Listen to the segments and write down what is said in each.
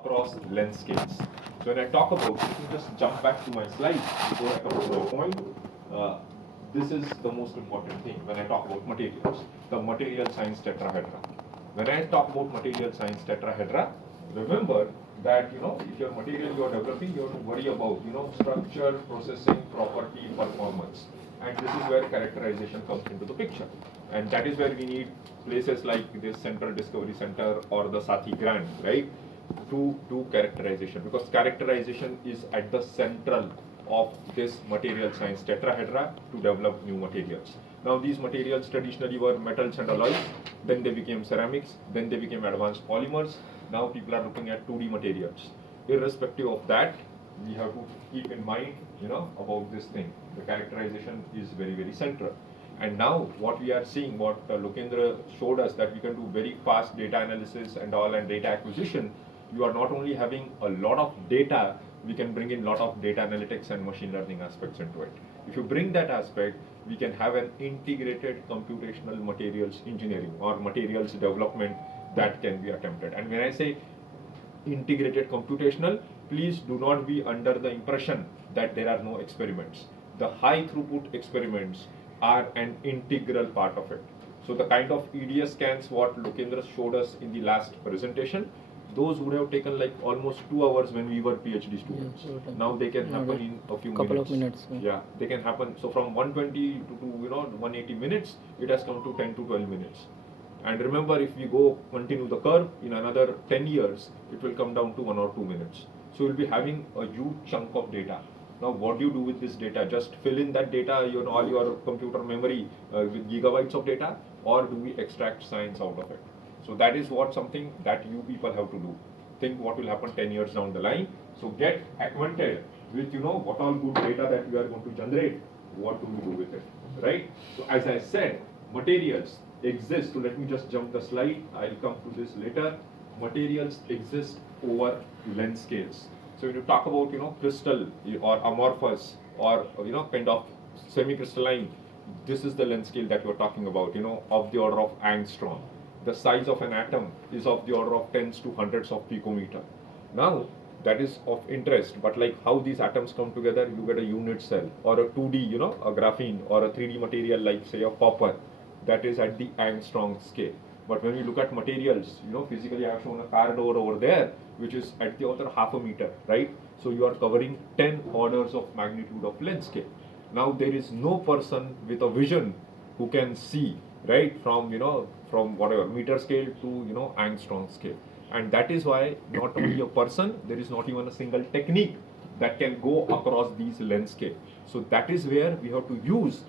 across length scales. So when I talk about, let me just jump back to my slides before I come to my point. Uh, this is the most important thing when I talk about materials, the material science tetrahedra. When I talk about material science tetrahedra, remember that if your material you are developing, you have to worry about structure, processing, property, performance, and this is where characterization comes into the picture, and that is where we need places like this Central Discovery Center or the Sathi Grant, right? To do characterization, because characterization is at the central of this material science tetrahedra to develop new materials. Now these materials traditionally were metals and alloys, then they became ceramics, then they became advanced polymers. Now people are looking at 2D materials. Irrespective of that, we have to keep in mind about this thing. The characterization is very, very central. And now what we are seeing, what Lokendra showed us, that we can do very fast data analysis and all, and data acquisition. You are not only having a lot of data, we can bring in a lot of data analytics and machine learning aspects into it. If you bring that aspect, we can have an integrated computational materials engineering or materials development that can be attempted. And when I say integrated computational, please do not be under the impression that there are no experiments. The high throughput experiments are an integral part of it. So the kind of EDS scans what Lokendra showed us in the last presentation, those would have taken like almost 2 hours when we were PhD students. Yeah, now they can happen in a few couple minutes. Of minutes. Yeah, they can happen. So from 120 to 180 minutes, it has come to 10 to 12 minutes. And remember, if we go continue the curve in another 10 years, it will come down to 1 or 2 minutes. So you'll be having a huge chunk of data. Now, what do you do with this data? Just fill in that data, all your computer memory with gigabytes of data, or do we extract science out of it? So that is what something that you people have to do. Think what will happen 10 years down the line. So get acquainted with what all good data that we are going to generate. What do we do with it, right? So as I said, materials exist. So let me just jump the slide. I'll come to this later. Materials exist over length scales. So when you talk about crystal or amorphous or kind of semi-crystalline, this is the length scale that we're talking about. Of the order of angstrom. The size of an atom is of the order of tens to hundreds of picometer. Now that is of interest, but like how these atoms come together, you get a unit cell or a 2D, a graphene, or a 3D material like say a copper, that is at the angstrom scale. But when we look at materials, physically I have shown a car door over there, which is at the order half a meter, right? So you are covering 10 orders of magnitude of length scale. Now there is no person with a vision who can see, right, from whatever meter scale to angstrom scale. And that is why not only a person, there is not even a single technique that can go across these length scale. So that is where we have to use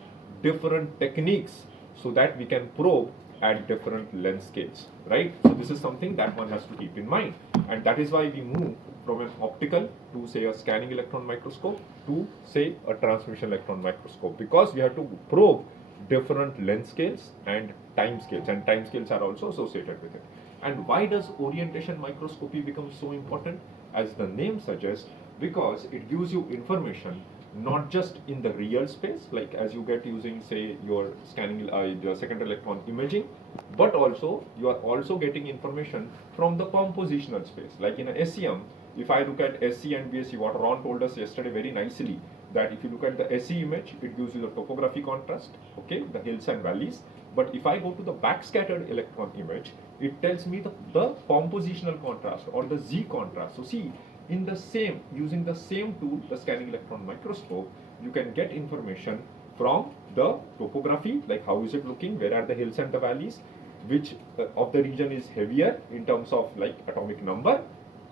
different techniques so that we can probe at different length scales, right? So this is something that one has to keep in mind, and that is why we move from an optical to say a scanning electron microscope to say a transmission electron microscope, because we have to probe different length scales and time scales, and time scales are also associated with it. And why does orientation microscopy become so important? As the name suggests, because it gives you information not just in the real space, like as you get using say your scanning the secondary electron imaging, but also you are also getting information from the compositional space. Like in a SEM, if I look at SC and BSC, what Ron told us yesterday very nicely, that if you look at the SE image, it gives you the topography contrast, okay, the hills and valleys. But if I go to the backscattered electron image, it tells me the compositional contrast or the Z contrast. So see, in the same, using the same tool, the scanning electron microscope, you can get information from the topography, like how is it looking, where are the hills and the valleys, which of the region is heavier in terms of like atomic number,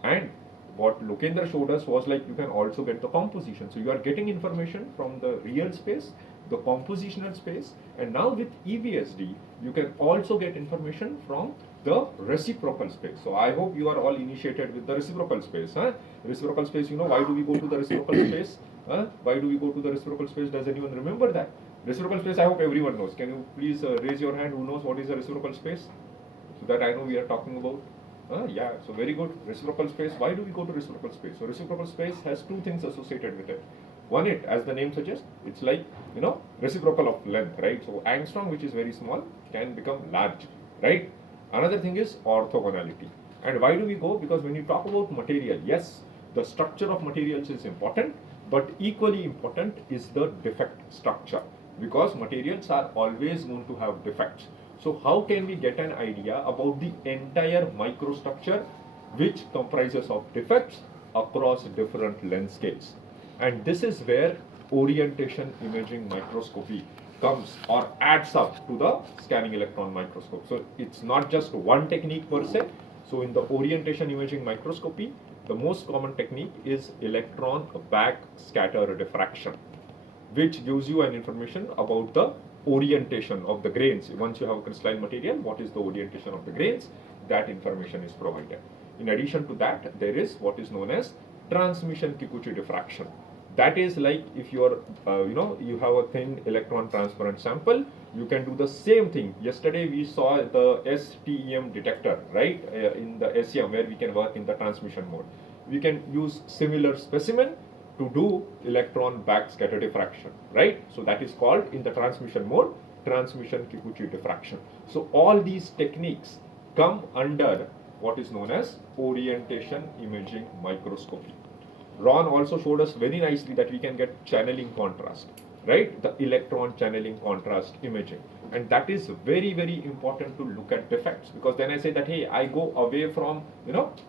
and what Lokendra showed us was like you can also get the composition. So you are getting information from the real space, the compositional space, and now with EBSD, you can also get information from the reciprocal space. So I hope you are all initiated with the reciprocal space. Reciprocal space, why do we go to the reciprocal space? Why do we go to the reciprocal space? Does anyone remember that? Reciprocal space, I hope everyone knows. Can you please raise your hand who knows what is the reciprocal space? So that I know we are talking about. Yeah, so very good. Reciprocal space. Why do we go to reciprocal space? So reciprocal space has two things associated with it. One, as the name suggests, it's like, reciprocal of length, right? So angstrom, which is very small, can become large, right? Another thing is orthogonality. And why do we go? Because when you talk about material, yes, the structure of materials is important, but equally important is the defect structure, because materials are always going to have defects. So how can we get an idea about the entire microstructure which comprises of defects across different length scales? And this is where orientation imaging microscopy comes or adds up to the scanning electron microscope. So it's not just one technique per se. So in the orientation imaging microscopy, the most common technique is electron backscatter diffraction, which gives you an information about the orientation of the grains. Once you have a crystalline material, what is the orientation of the grains? That information is provided. In addition to that, there is what is known as transmission Kikuchi diffraction. That is like if you are, you have a thin electron transparent sample, you can do the same thing. Yesterday we saw the STEM detector, right, in the SEM, where we can work in the transmission mode. We can use similar specimen to do electron backscatter diffraction, right? So that is called, in the transmission mode, transmission Kikuchi diffraction. So all these techniques come under what is known as orientation imaging microscopy. Ron also showed us very nicely that we can get channeling contrast, right? The electron channeling contrast imaging. And that is very, very important to look at defects, because then I say that, hey, I go away from,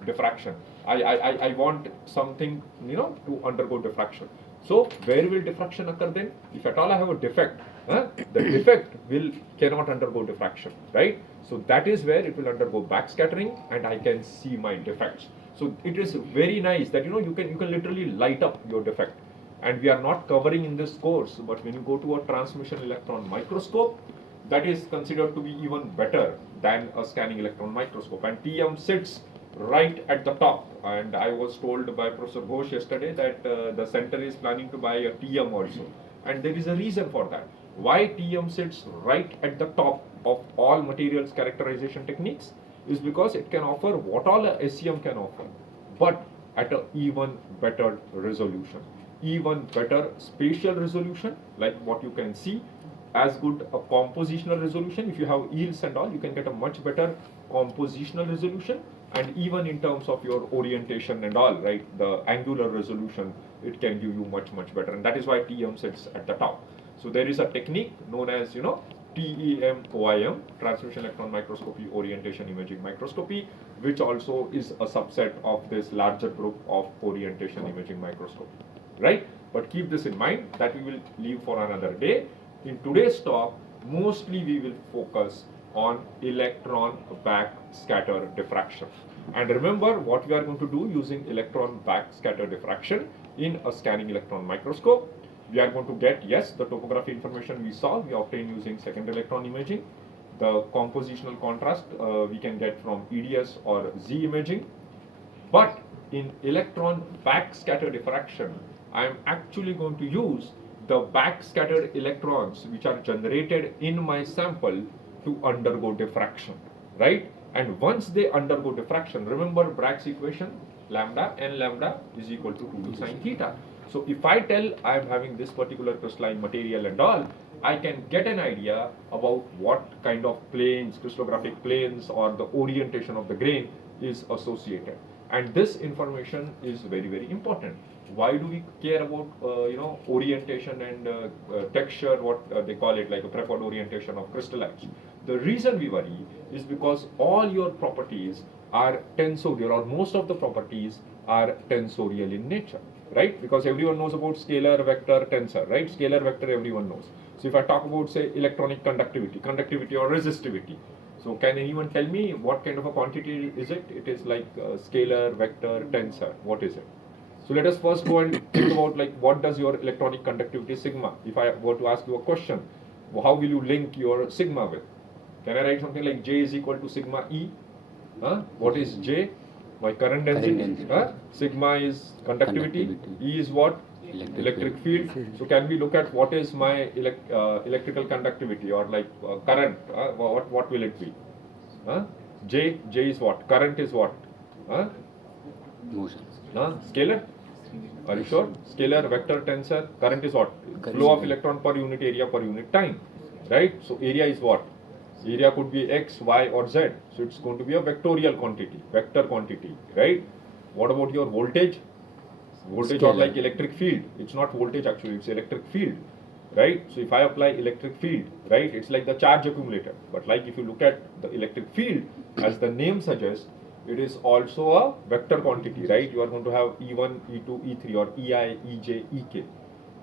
diffraction. I want something, to undergo diffraction. So where will diffraction occur then? If at all I have a defect, the defect cannot undergo diffraction, right? So that is where it will undergo backscattering and I can see my defects. So it is very nice that you can literally light up your defect. And we are not covering in this course, but when you go to a transmission electron microscope, that is considered to be even better than a scanning electron microscope. And TM sits right at the top. And I was told by Professor Ghosh yesterday that the center is planning to buy a TM also. And there is a reason for that. Why TM sits right at the top of all materials characterization techniques is because it can offer what all a SEM can offer, but at an even better resolution, even better spatial resolution, like what you can see, as good a compositional resolution. If you have yields and all, you can get a much better compositional resolution, and even in terms of your orientation and all, right, the angular resolution, it can give you much, much better. And that is why TM sits at the top. So there is a technique known as, TEM-OIM, transmission electron microscopy, orientation imaging microscopy, which also is a subset of this larger group of orientation imaging microscopy, right? But keep this in mind that we will leave for another day. In today's talk, mostly we will focus on electron backscatter diffraction. And remember what we are going to do using electron backscatter diffraction in a scanning electron microscope. We are going to get, yes, the topography information we saw, we obtain using second electron imaging. The compositional contrast we can get from EDS or Z imaging. But in electron backscatter diffraction, I am actually going to use the backscattered electrons which are generated in my sample to undergo diffraction, right? And once they undergo diffraction, remember Bragg's equation, lambda n lambda is equal to 2d sine theta. So if I tell I am having this particular crystalline material and all, I can get an idea about what kind of planes, crystallographic planes, or the orientation of the grain is associated. And this information is very, very important. Why do we care about orientation and texture, what they call it, like a preferred orientation of crystallites? The reason we worry is because all your properties are tensorial, or most of the properties are tensorial in nature, right? Because everyone knows about scalar, vector, tensor, right? Scalar, vector, everyone knows. So if I talk about, say, electronic conductivity or resistivity, so can anyone tell me what kind of a quantity is it? It is like scalar, vector, tensor. What is it? So let us first go and think about, like, what does your electronic conductivity sigma? If I were to ask you a question, how will you link your sigma with? Can I write something like J is equal to sigma E? What is J? My current density. Sigma is conductivity. E is what? Electric field. So can we look at what is my electrical conductivity, or like current? What will it be? J is what? Current is what? Motion. Scalar? Are you sure? Scalar, vector, tensor. Current is what? Flow of electron per unit area per unit time. Right? So area is what? Area could be X, Y or Z. So it's going to be a vectorial quantity, vector quantity, right? What about your voltage? Voltage or Scalar. like electric field. It's not voltage actually, it's electric field, right? So if I apply electric field, right, it's like the charge accumulator. But like if you look at the electric field, as the name suggests, it is also a vector quantity, right? You are going to have E1, E2, E3 or EI, EJ, EK.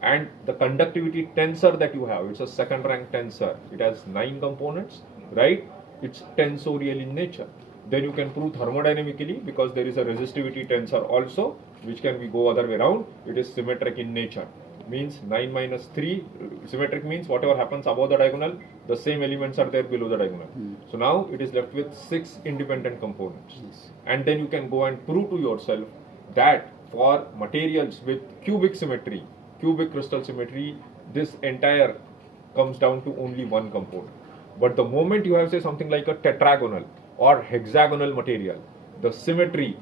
And the conductivity tensor that you have, it's a second rank tensor. It has 9 components, right? It's tensorial in nature. Then you can prove thermodynamically because there is a resistivity tensor also, which can be go other way around. It is symmetric in nature. Means 9 minus 3, symmetric means whatever happens above the diagonal, the same elements are there below the diagonal. So now it is left with 6 independent components. Yes. And then you can go and prove to yourself that for materials with cubic symmetry, cubic crystal symmetry, this entire comes down to only one component. But the moment you have say something like a tetragonal or hexagonal material, the symmetry,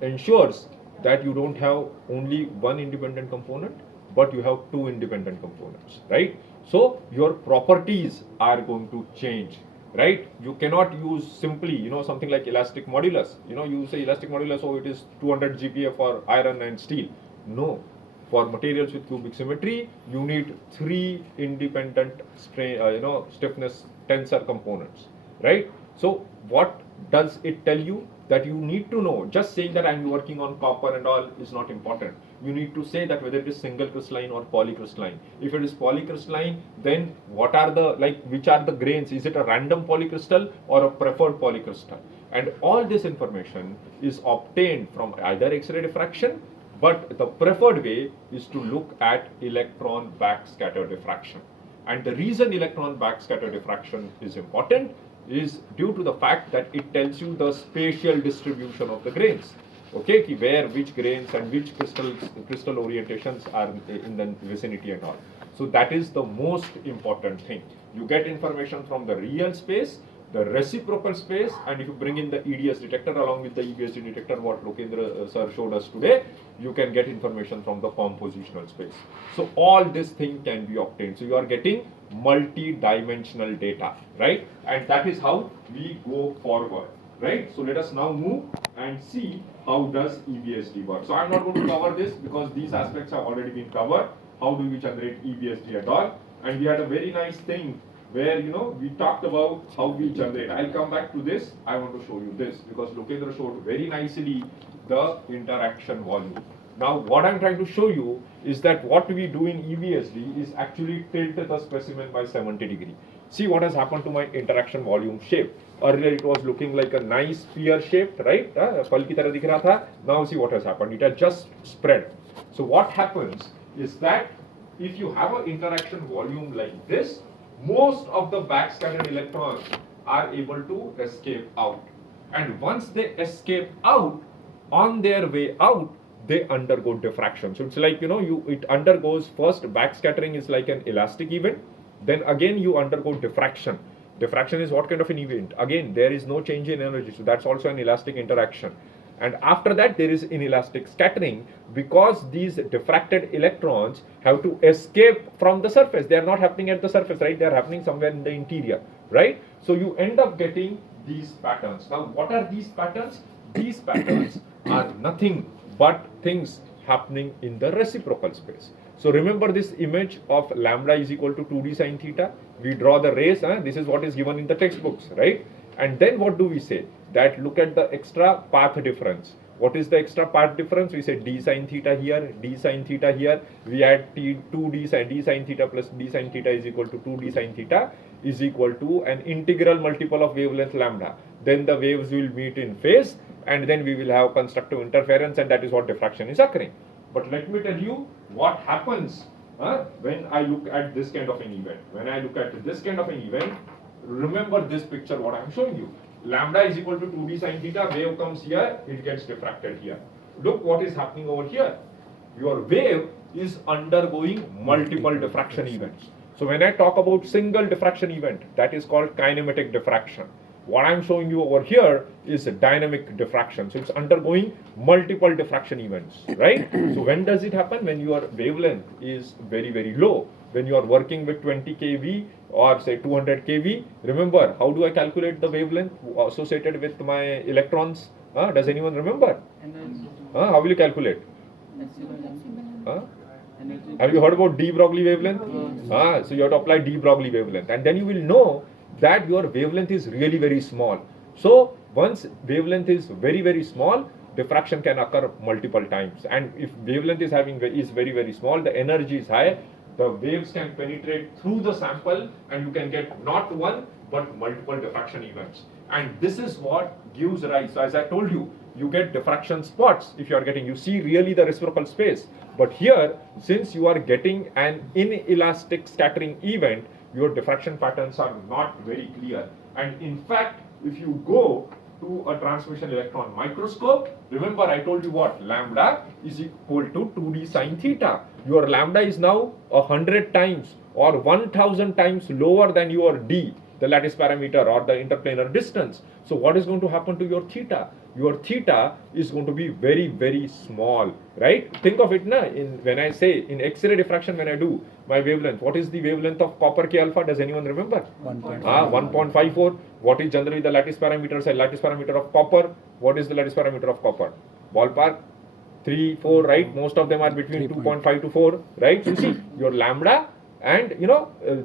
ensures that you don't have only one independent component, but you have two independent components, right? So your properties are going to change, right? You cannot use simply, something like elastic modulus. You say elastic modulus, oh, it is 200 GPa for iron and steel. No. For materials with cubic symmetry, you need 3 independent stiffness tensor components, right? So what does it tell you? That you need to know. Just saying that I'm working on copper and all is not important. You need to say that whether it is single crystalline or polycrystalline. If it is polycrystalline, then what are the, which are the grains? Is it a random polycrystal or a preferred polycrystal? And all this information is obtained from either X-ray diffraction, but the preferred way is to look at electron backscatter diffraction. And the reason electron backscatter diffraction is important is due to the fact that it tells you the spatial distribution of the grains. Okay, where which grains and which crystal orientations are in the vicinity and all. So that is the most important thing. You get information from the real space, the reciprocal space, and if you bring in the EDS detector along with the EBSD detector, what Lokendra sir showed us today, you can get information from the compositional space. So all this thing can be obtained. So you are getting multi-dimensional data, right? And that is how we go forward, right? So let us now move and see how does EBSD work. So I'm not going to cover this because these aspects have already been covered. How do we generate EBSD at all? And we had a very nice thing where we talked about how we generate. I'll come back to this. I want to show you this because Lokendra showed very nicely the interaction volume. Now what I'm trying to show you is that what we do in EBSD is actually tilt the specimen by 70 degrees. See what has happened to my interaction volume shape. Earlier it was looking like a nice spear shaped, right? Fal ki tarah dikh raha tha. Now see what has happened. It has just spread. So what happens is that if you have an interaction volume like this, most of the backscattered electrons are able to escape out. And once they escape out, on their way out, they undergo diffraction. So it's like, it undergoes first, backscattering is like an elastic event. Then again, you undergo diffraction. Diffraction is what kind of an event? Again, there is no change in energy. So that's also an elastic interaction. And after that, there is inelastic scattering because these diffracted electrons have to escape from the surface. They are not happening at the surface, right? They are happening somewhere in the interior, right? So you end up getting these patterns. Now, what are these patterns? These patterns are nothing but things happening in the reciprocal space. So remember this image of lambda is equal to 2d sine theta. We draw the rays. This is what is given in the textbooks, right? And then what do we say? That look at the extra path difference. What is the extra path difference? We say d sine theta here, d sine theta here. We add d sine theta plus d sine theta is equal to 2d sine theta is equal to an integral multiple of wavelength lambda. Then the waves will meet in phase and then we will have constructive interference, and that is what diffraction is occurring. But let me tell you what happens when I look at this kind of an event. When I look at this kind of an event, remember this picture what I am showing you. Lambda is equal to 2d sine theta, wave comes here, it gets diffracted here. Look what is happening over here. Your wave is undergoing multiple diffraction events. So when I talk about single diffraction event, that is called kinematic diffraction. What I'm showing you over here is a dynamic diffraction. So it's undergoing multiple diffraction events, right? So when does it happen? When your wavelength is very, very low. When you are working with 20 kV or say 200 kV, remember, how do I calculate the wavelength associated with my electrons? Does anyone remember? How will you calculate? Have you heard about de Broglie wavelength? So you have to apply de Broglie wavelength, and then you will know that your wavelength is really very small. So once wavelength is very, very small, diffraction can occur multiple times. And if wavelength is very, very small, the energy is high, the waves can penetrate through the sample, and you can get not one but multiple diffraction events. And this is what gives rise. So as I told you, you get diffraction spots if you see really the reciprocal space. But here, since you are getting an inelastic scattering event, your diffraction patterns are not very clear. And in fact, if you go to a transmission electron microscope, remember I told you what? Lambda is equal to 2d sine theta. Your lambda is now 100 times or 1000 times lower than your d, the lattice parameter or the interplanar distance. So what is going to happen to your theta? Your theta is going to be very, very small, right? Think of it when I say in X-ray diffraction, when I do my wavelength, what is the wavelength of copper K alpha? Does anyone remember? 1.54. What is generally the lattice parameter? Say lattice parameter of copper. What is the lattice parameter of copper? Ballpark 3, 4, right? Most of them are between 2.5 to 4, right? So you see your lambda and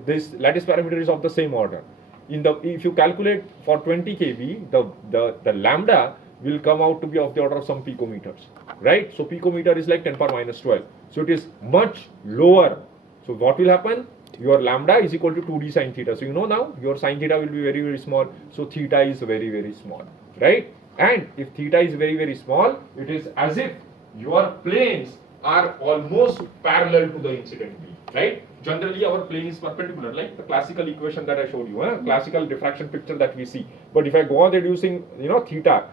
this lattice parameter is of the same order. If you calculate for 20 kV, the lambda will come out to be of the order of some picometers, right? So picometer is like 10 power minus 12. So it is much lower. So what will happen? Your lambda is equal to 2d sine theta. So you know now your sine theta will be very, very small. So theta is very, very small, right? And if theta is very, very small, it is as if your planes are almost parallel to the incident beam, right? Generally our plane is perpendicular, like the classical equation that I showed you, classical diffraction picture that we see. But if I go on reducing, theta,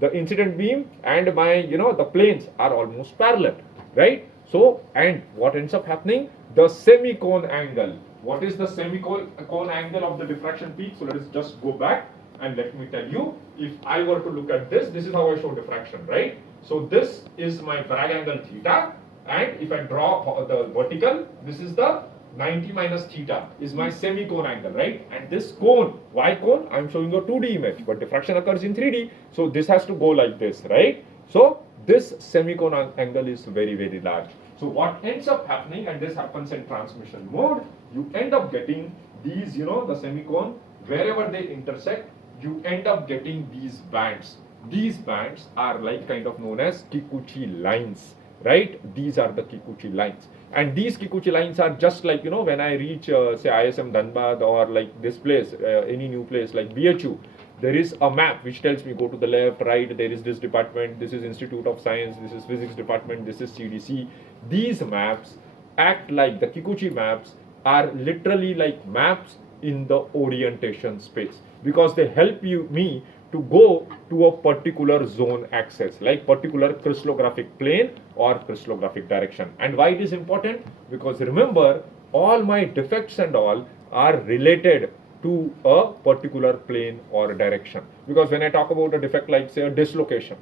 the incident beam and my, the planes are almost parallel, right? So, and what ends up happening? The semicone angle. What is the semicone angle of the diffraction peak? So let us just go back and let me tell you. If I were to look at this is how I show diffraction, right? So this is my Bragg angle theta, and if I draw the vertical, this is the 90 minus theta is my semicone angle, right? And this cone, Y cone, I'm showing you a 2D image, but diffraction occurs in 3D, so this has to go like this, right? So this semicone angle is very, very large. So what ends up happening, and this happens in transmission mode, you end up getting these, the semicone, wherever they intersect, you end up getting these bands. These bands are like kind of known as Kikuchi lines, right? These are the Kikuchi lines. And these Kikuchi lines are just like, when I reach, say, ISM Dhanbad or like this place, any new place like BHU, there is a map which tells me go to the left, right, there is this department, this is Institute of Science, this is Physics Department, this is CDC. These maps act like, the Kikuchi maps are literally like maps in the orientation space, because they help me to go to a particular zone axis, like particular crystallographic plane or crystallographic direction. And why it is important? Because remember, all my defects and all are related to a particular plane or direction. Because when I talk about a defect like say a dislocation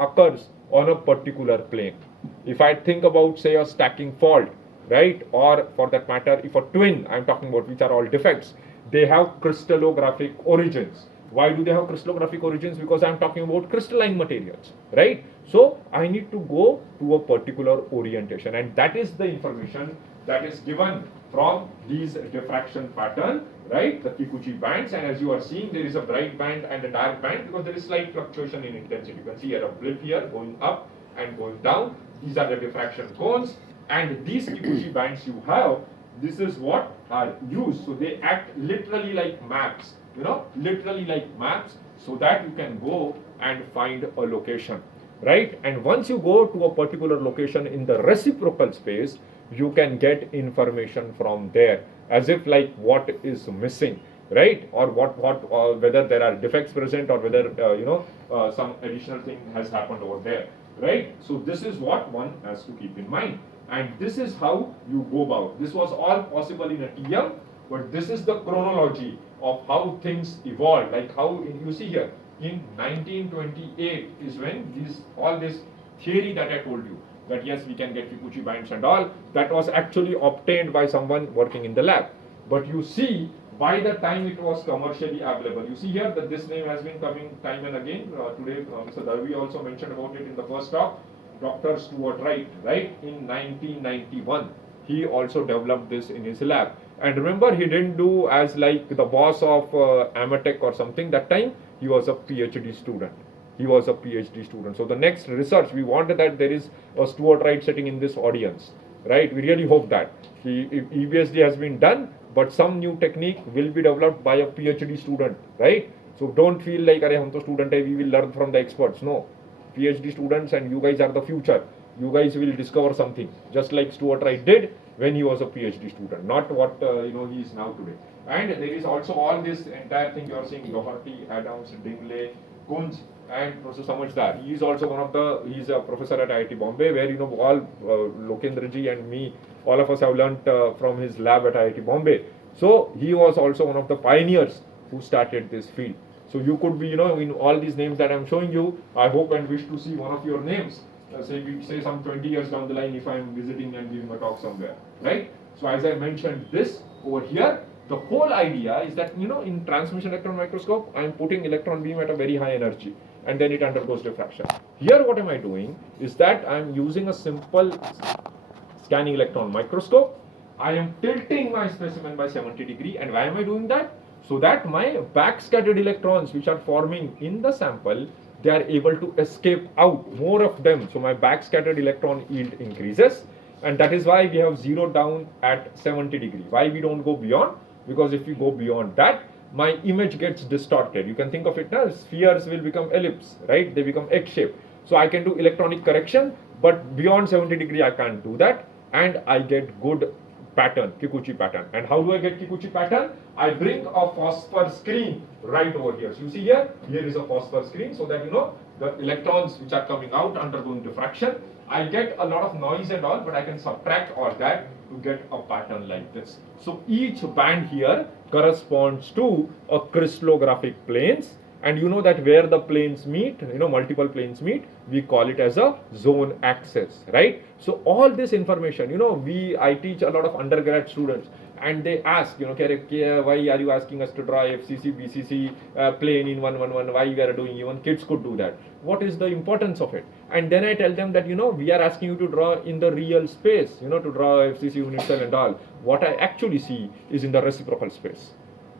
occurs on a particular plane. If I think about say a stacking fault, right, or for that matter if a twin I'm talking about, which are all defects, they have crystallographic origins. Why do they have crystallographic origins? Because I'm talking about crystalline materials, right? So I need to go to a particular orientation, and that is the information that is given from these diffraction pattern, right? The Kikuchi bands, and as you are seeing, there is a bright band and a dark band because there is slight fluctuation in intensity. You can see here a blip here going up and going down. These are the diffraction cones, and these Kikuchi bands you have, this is what are used. So they act literally like maps, literally like maps, so that you can go and find a location, right? And once you go to a particular location in the reciprocal space, you can get information from there, as if like what is missing, right? Or whether there are defects present, or whether some additional thing has happened over there, right? So this is what one has to keep in mind, and this is how you go about. This was all possible in a TM. but this is the chronology of how things evolved. Like how you see here in 1928 is when all this theory that I told you, that yes, we can get Kikuchi bands and all, that was actually obtained by someone working in the lab. But you see, by the time it was commercially available, you see here that this name has been coming time and again. Today, Mr. Darvi also mentioned about it in the first talk. Dr. Stuart Wright, right, in 1991, he also developed this in his lab. And remember, he didn't do as like the boss of Amatec or something. That time, he was a PhD student. He was a PhD student. So the next research, we wanted that there is a Stuart Wright sitting in this audience, right? We really hope that. If EBSD has been done, but some new technique will be developed by a PhD student, right? So don't feel like, "Arey, hum to student hai, we will learn from the experts." No, PhD students and you guys are the future. You guys will discover something, just like Stuart Wright did when he was a PhD student, not what he is now today. And there is also all this entire thing you are seeing: Doherty, Adams, Dingley, Kunz, and Professor Samajhdar. He is also he is a professor at IIT Bombay, where all Lokendra ji and me, all of us have learnt from his lab at IIT Bombay. So he was also one of the pioneers who started this field. So you could be, in all these names that I'm showing you, I hope and wish to see one of your names, say some 20 years down the line if I'm visiting and giving a talk somewhere, right? So as I mentioned this over here, the whole idea is that, in transmission electron microscope, I'm putting electron beam at a very high energy and then it undergoes diffraction. Here what am I doing is that I'm using a simple scanning electron microscope. I am tilting my specimen by 70 degree, and why am I doing that? So that my backscattered electrons which are forming in the sample, they are able to escape out, more of them. So my backscattered electron yield increases, and that is why we have zeroed down at 70 degree. Why we don't go beyond? Because if we go beyond that, my image gets distorted. You can think of it as spheres will become ellipse, right? They become egg-shaped. So I can do electronic correction, but beyond 70 degree I can't do that, and I get good pattern, Kikuchi pattern. And how do I get Kikuchi pattern? I bring a phosphor screen right over here. So you see here is a phosphor screen, so that the electrons which are coming out undergoing diffraction, I get a lot of noise and all, but I can subtract all that to get a pattern like this. So each band here corresponds to a crystallographic planes, and you know that where the planes meet, multiple planes meet, we call it as a zone axis, right? So all this information, I teach a lot of undergrad students, and they ask, why are you asking us to draw FCC, BCC plane in 111? Why we are doing? Even kids could do that. What is the importance of it? And then I tell them that, we are asking you to draw in the real space, to draw FCC unit cell and all. What I actually see is in the reciprocal space.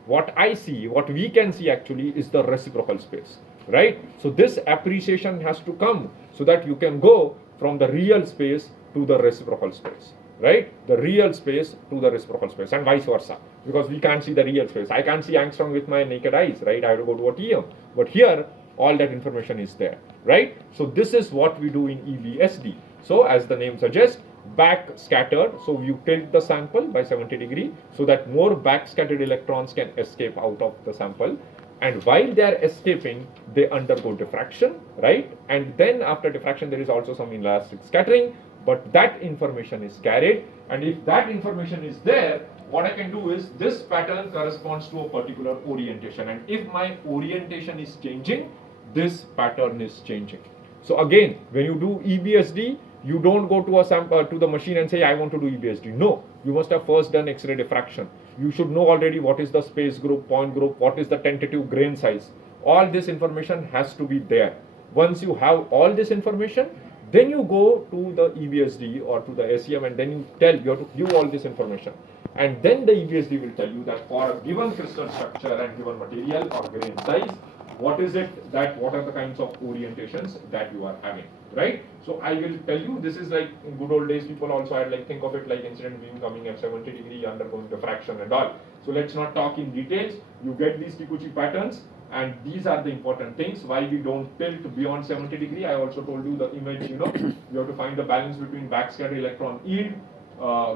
What I see, what we can see actually is the reciprocal space, right? So this appreciation has to come so that you can go from the real space to the reciprocal space, right? The real space to the reciprocal space, and vice versa, because we can't see the real space. I can't see angstrom with my naked eyes, right? I have to go to a TM, but here all that information is there, right? So this is what we do in EBSD. So as the name suggests, back scattered, so you tilt the sample by 70 degree so that more back scattered electrons can escape out of the sample, and while they are escaping, they undergo diffraction, right? And then after diffraction, there is also some inelastic scattering, but that information is carried, and if that information is there, what I can do is this pattern corresponds to a particular orientation, and if my orientation is changing, this pattern is changing. So again, when you do EBSD, you don't go to a sample to the machine and say, I want to do EBSD. No, you must have first done X-ray diffraction. You should know already what is the space group, point group, what is the tentative grain size. All this information has to be there. Once you have all this information, then you go to the EBSD or to the SEM, and then you have to give all this information. And then the EBSD will tell you that for a given crystal structure and given material or grain size, what are the kinds of orientations that you are having, right? So I will tell you, this is like in good old days, people also had think of it like incident beam coming at 70 degree, undergoing diffraction and all. So let's not talk in details. You get these Kikuchi patterns, and these are the important things. Why we don't tilt beyond 70 degree. I also told you the image, you have to find the balance between backscatter electron yield,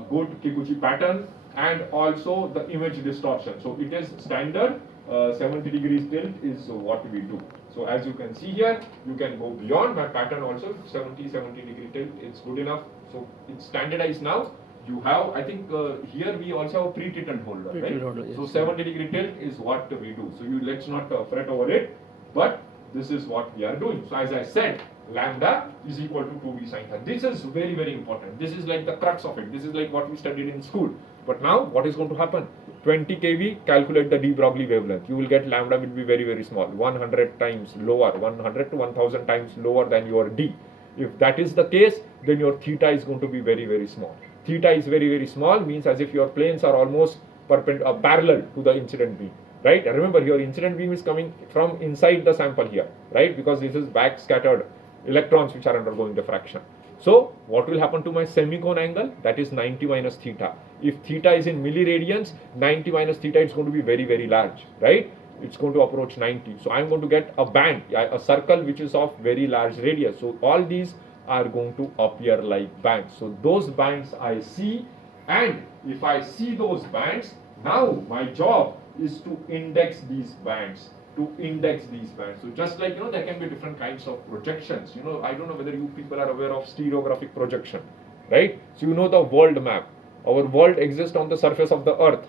good Kikuchi pattern, and also the image distortion. So it is standard 70 degrees tilt is what we do. So as you can see here, you can go beyond. My pattern also 70 degree tilt, it's good enough. So it's standardized now. you have, I think here we also have a pre-tilt holder, right? Pre-tilt holder, So yes. 7-degree tilt is what we do. So you let's not fret over it, but this is what we are doing. So as I said, lambda is equal to 2b sine theta. This is very, very important. This is like the crux of it. This is like what we studied in school. But now what is going to happen? 20 kV, calculate the de Broglie wavelength. You will get lambda will be very, very small, 100 times lower, 100 to 1000 times lower than your d. If that is the case, then your theta is going to be very, very small. Theta is very, very small means as if your planes are almost parallel to the incident beam, right? And remember, your incident beam is coming from inside the sample here, right? Because this is back scattered electrons which are undergoing diffraction. So what will happen to my semicone angle? That is 90 minus theta. If theta is in milliradians, 90 minus theta is going to be very, very large, right? It's going to approach 90. So I'm going to get a band, a circle which is of very large radius. So all these are going to appear like bands. So those bands I see, and if I see those bands, now my job is to index these bands. So just like, there can be different kinds of projections. I don't know whether you people are aware of stereographic projection, right? So the world map. Our world exists on the surface of the earth,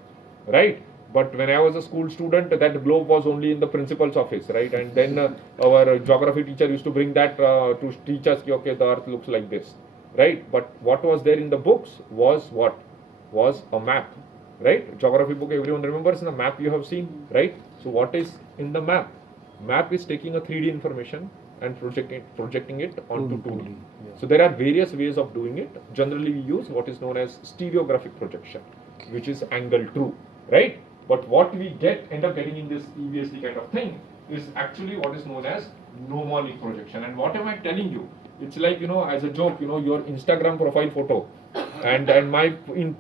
right? But when I was a school student, that globe was only in the principal's office, right? And then our geography teacher used to bring that to teach us, okay, the earth looks like this, right? But what was there in the books was what? Was a map, right? Geography book, everyone remembers the map you have seen, right? So what is in the map? Map is taking a 3D information and projecting it onto 2D. Yeah. So there are various ways of doing it. Generally we use what is known as stereographic projection, which is angle true, right? But what we end up getting in this EBSD kind of thing is actually what is known as mnemonic projection. And what am I telling you? It's like, as a joke, your Instagram profile photo and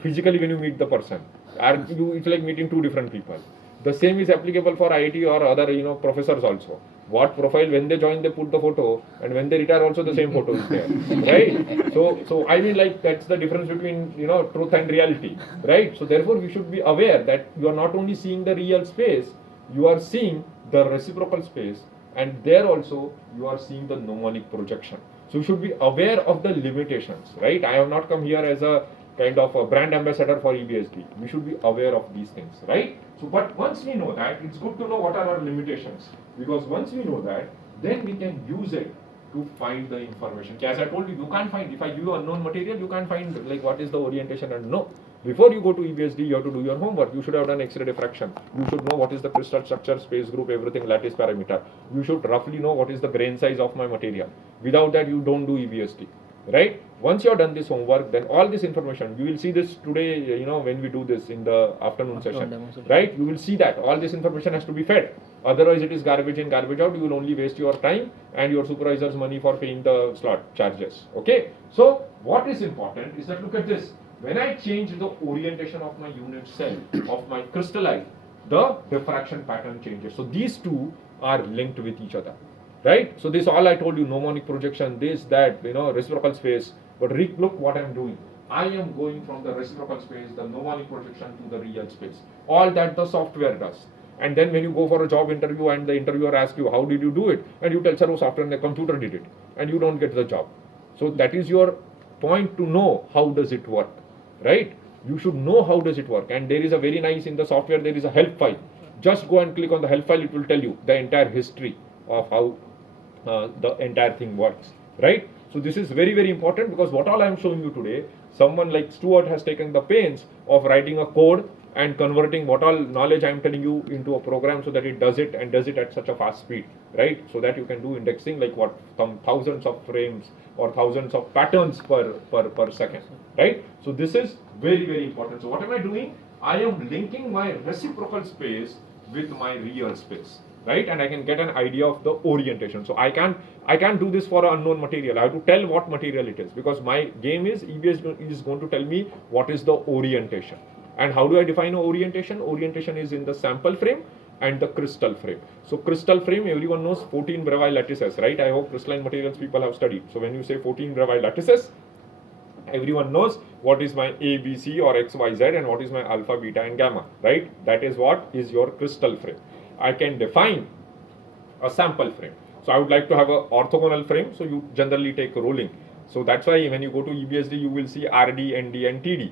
physically when you meet the person, it's like meeting two different people. The same is applicable for IIT or other, professors also. What profile, when they join, they put the photo, and when they retire also the same photo is there, right? So I mean, like, that's the difference between, truth and reality, right? So therefore we should be aware that you are not only seeing the real space, you are seeing the reciprocal space, and there also you are seeing the mnemonic projection. So you should be aware of the limitations, right? I have not come here as a kind of a brand ambassador for EBSD. We should be aware of these things, right? So, but once we know that, it's good to know what are our limitations, because once we know that, then we can use it to find the information. As I told you, you can't find, if I give you unknown material, you can't find like what is the orientation and no. Before you go to EBSD, you have to do your homework. You should have done X-ray diffraction. You should know what is the crystal structure, space group, everything, lattice parameter. You should roughly know what is the grain size of my material. Without that, you don't do EBSD, right? Once you have done this homework, then all this information, you will see this today, when we do this in the afternoon session, right? You will see that all this information has to be fed. Otherwise, it is garbage in, garbage out. You will only waste your time and your supervisor's money for paying the slot charges, okay? So, what is important is that, look at this. When I change the orientation of my unit cell, of my crystallite, the diffraction pattern changes. So, these two are linked with each other, right? So, this all I told you, mnemonic projection, this, that, reciprocal space. But look what I am doing. I am going from the reciprocal space, the mnemonic projection, to the real space. All that the software does. And then when you go for a job interview and the interviewer asks you, how did you do it? And you tell, sir, oh, software and the computer did it. And you don't get the job. So that is your point, to know how does it work, right? You should know how does it work. And there is a very nice, in the software, there is a help file. Just go and click on the help file. It will tell you the entire history of how the entire thing works, right? So this is very, very important, because what all I am showing you today, someone like Stuart has taken the pains of writing a code and converting what all knowledge I am telling you into a program so that it does it, and does it at such a fast speed, right? So that you can do indexing like what, some thousands of frames or thousands of patterns per second, right? So this is very, very important. So what am I doing? I am linking my reciprocal space with my real space, right? And I can get an idea of the orientation. So I can't do this for an unknown material. I have to tell what material it is, because my game is EBS is going to tell me what is the orientation. And how do I define an orientation? Orientation is in the sample frame and the crystal frame. So crystal frame, everyone knows 14 Bravais lattices, right? I hope crystalline materials people have studied. So when you say 14 Bravais lattices, everyone knows what is my A, B, C or X, Y, Z, and what is my alpha, beta and gamma, right? That is what is your crystal frame. I can define a sample frame. So I would like to have an orthogonal frame. So you generally take rolling. So that's why when you go to EBSD, you will see RD, ND, and TD.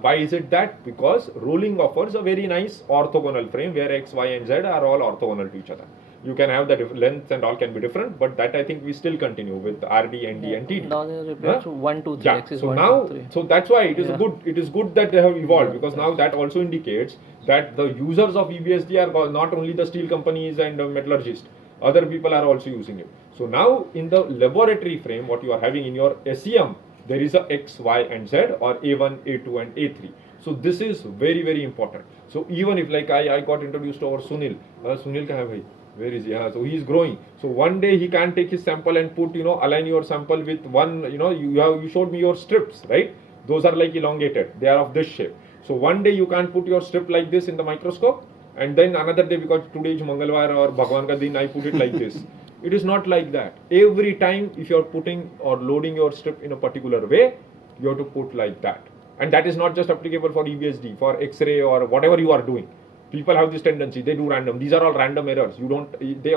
Why is it that? Because rolling offers a very nice orthogonal frame where X, Y, and Z are all orthogonal to each other. You can have the lengths and all can be different, but that I think we still continue with RD, ND, and TD. Now they replace to 1, 2, 3. Yeah. Axis So 1, now, 2, 3. so that's why it is good. It is good that they have evolved, Yeah, because now that also indicates that the users of EBSD are not only the steel companies and metallurgists. Other people are also using it. So now in the laboratory frame, what you are having in your SEM, there is a X, Y, and Z, or A1, A2, and A3. So this is very, very important. So even if like I got introduced to our Sunil, Sunil kahan hai bhai? Where is he? So he is growing. So one day he can take his sample and put, align your sample with one, you showed me your strips, right? Those are like elongated. They are of this shape. So one day you can put your strip like this in the microscope, and then another day, because today is Mangalwar or Bhagwan ka din, I put it like this. It is not like that. Every time if you are putting or loading your strip in a particular way, you have to put like that. And that is not just applicable for EBSD, for X-ray or whatever you are doing. People have this tendency, they do random. These are all random errors. They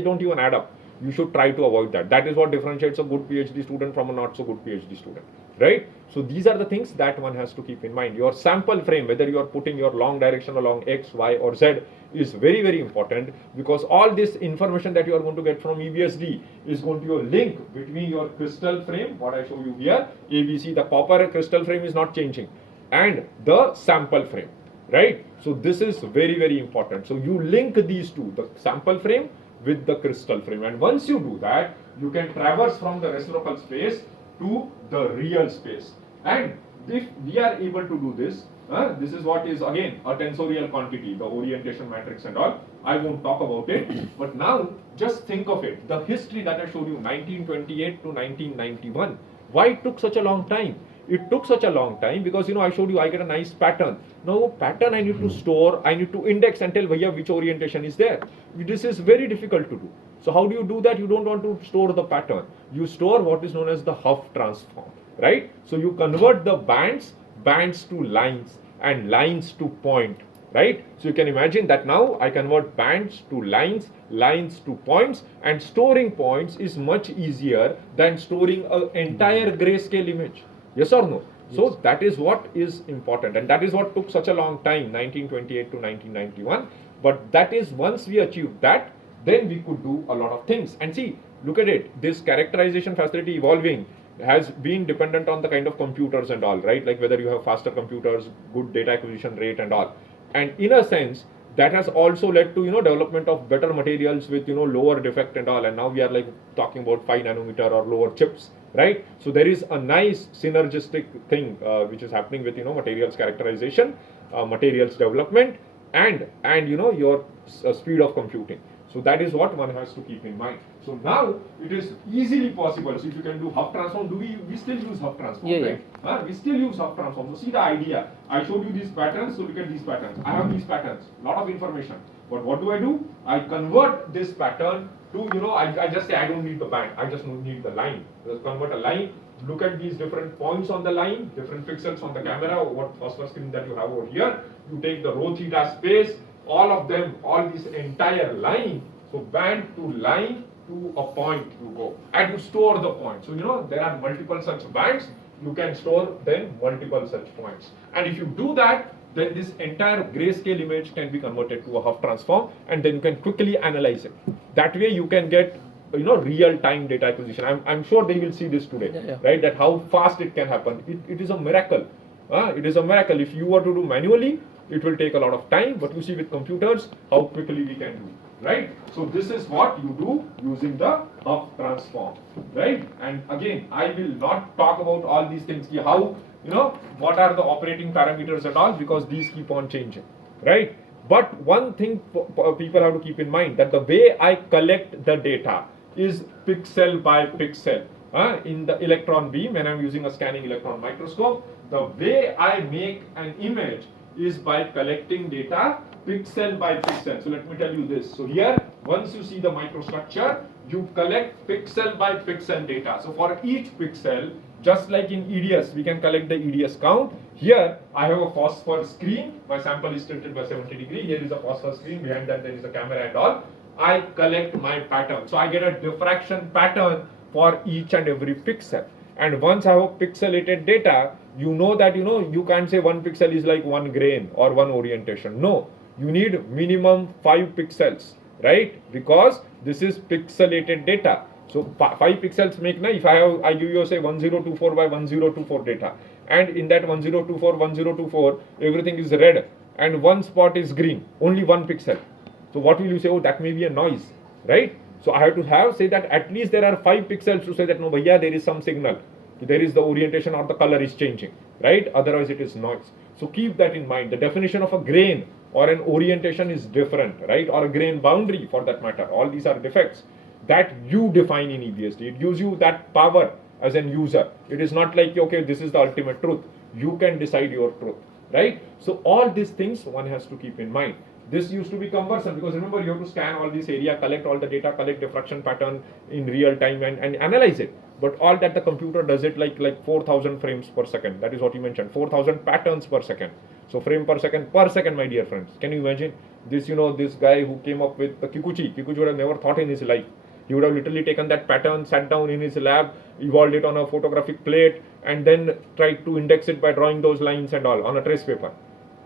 don't even add up. You should try to avoid that. That is what differentiates a good PhD student from a not so good PhD student, right? So these are the things that one has to keep in mind. Your sample frame, whether you are putting your long direction along X, Y, or Z, is very, very important, because all this information that you are going to get from EBSD is going to be a link between your crystal frame, what I show you here, ABC, the copper crystal frame is not changing, and the sample frame, right? So this is very, very important. So you link these two, the sample frame with the crystal frame, and once you do that, you can traverse from the reciprocal space to the real space. And if we are able to do this, this is what is again a tensorial quantity, the orientation matrix and all. I won't talk about it, but now just think of it. The history that I showed you, 1928 to 1991. Why it took such a long time? It took such a long time because I showed you I get a nice pattern. Now pattern I need to store, I need to index and tell bhaiya which orientation is there. This is very difficult to do. So how do you do that? You don't want to store the pattern. You store what is known as the Huff transform, right? So you convert the bands to lines and lines to point, right? So you can imagine that now I convert bands to lines, lines to points, and storing points is much easier than storing an entire grayscale image. Yes or no? Yes. So that is what is important, and that is what took such a long time, 1928 to 1991. But that is, once we achieved that, then we could do a lot of things. And see, look at it, this characterization facility evolving has been dependent on the kind of computers and all, right? Like whether you have faster computers, good data acquisition rate and all. And in a sense, that has also led to development of better materials with lower defect and all. And now we are like talking about 5 nanometer or lower chips, right? So there is a nice synergistic thing which is happening with materials characterization, materials development, and your speed of computing. So that is what one has to keep in mind. So now it is easily possible. So if you can do Huff transform, we still use Huff transform, right? We still use Huff transform. So see the idea. I showed you these patterns. So look at these patterns. I have these patterns. Lot of information. But what do? I convert this pattern to I just say I don't need the band. I just need the line. Just convert a line. Look at these different points on the line, different pixels on the camera. What phosphor screen that you have over here. You take the rho theta space. All of them, all this entire line, so band to line to a point you go, and you store the point. So there are multiple such bands, you can store then multiple such points. And if you do that, then this entire grayscale image can be converted to a Huff transform, and then you can quickly analyze it. That way you can get real-time data acquisition. I'm sure they will see this today, right? That how fast it can happen. It is a miracle. It is a miracle. If you were to do manually, it will take a lot of time, but you see with computers how quickly we can do, right? So this is what you do using the Huff transform, right? And again, I will not talk about all these things, how, what are the operating parameters and all, because these keep on changing, right? But one thing people have to keep in mind, that the way I collect the data is pixel by pixel. In the electron beam, when I'm using a scanning electron microscope, the way I make an image is by collecting data pixel by pixel. So let me tell you this. So here, once you see the microstructure, you collect pixel by pixel data. So for each pixel, just like in EDS, we can collect the EDS count. Here, I have a phosphor screen. My sample is tilted by 70 degrees. Here is a phosphor screen. Behind that, there is a camera and all. I collect my pattern. So I get a diffraction pattern for each and every pixel. And once I have pixelated data, you know that you can't say one pixel is like one grain or one orientation. No, you need minimum 5 pixels, right? Because this is pixelated data. So 5 pixels make na, if I give you say 1024 by 1024 data, and in that 1024 everything is red and one spot is green, only one pixel. So what will you say? Oh, that may be a noise, right? So I have to say that at least there are 5 pixels to say that no, bhaiya, there is some signal, there is the orientation or the color is changing, right? Otherwise it is noise. So keep that in mind. The definition of a grain or an orientation is different, right? Or a grain boundary for that matter. All these are defects that you define in EBSD. It gives you that power as an user. It is not like, okay, this is the ultimate truth. You can decide your truth, right? So all these things one has to keep in mind. This used to be cumbersome because remember, you have to scan all this area, collect all the data, collect diffraction pattern in real time and analyze it. But all that the computer does it like 4,000 frames per second. That is what you mentioned, 4,000 patterns per second. So frame per second, my dear friends. Can you imagine this? This guy who came up with the Kikuchi would have never thought in his life. He would have literally taken that pattern, sat down in his lab, evolved it on a photographic plate, and then tried to index it by drawing those lines and all on a trace paper.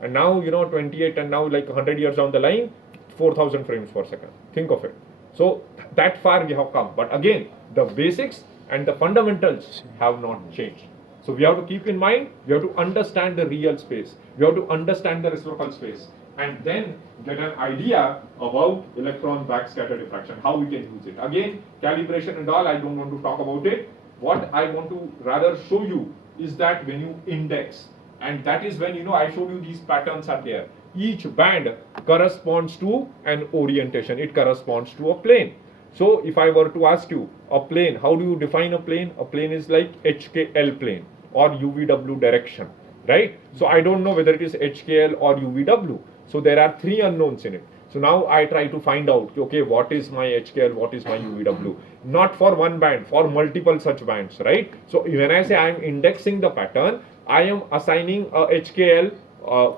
And now, 28 and now like 100 years down the line, 4,000 frames per second. Think of it. So that far we have come. But again, the basics and the fundamentals have not changed. So we have to keep in mind, we have to understand the real space. We have to understand the reciprocal space. And then get an idea about electron backscatter diffraction, how we can use it. Again, calibration and all, I don't want to talk about it. What I want to rather show you is that when you index, and that is when, I showed you these patterns are there. Each band corresponds to an orientation. It corresponds to a plane. So if I were to ask you, a plane, how do you define a plane? A plane is like HKL plane or UVW direction, right? So I don't know whether it is HKL or UVW. So there are 3 unknowns in it. So now I try to find out, okay, what is my HKL, what is my UVW? Not for one band, for multiple such bands, right? So when I say I am indexing the pattern, I am assigning a HKL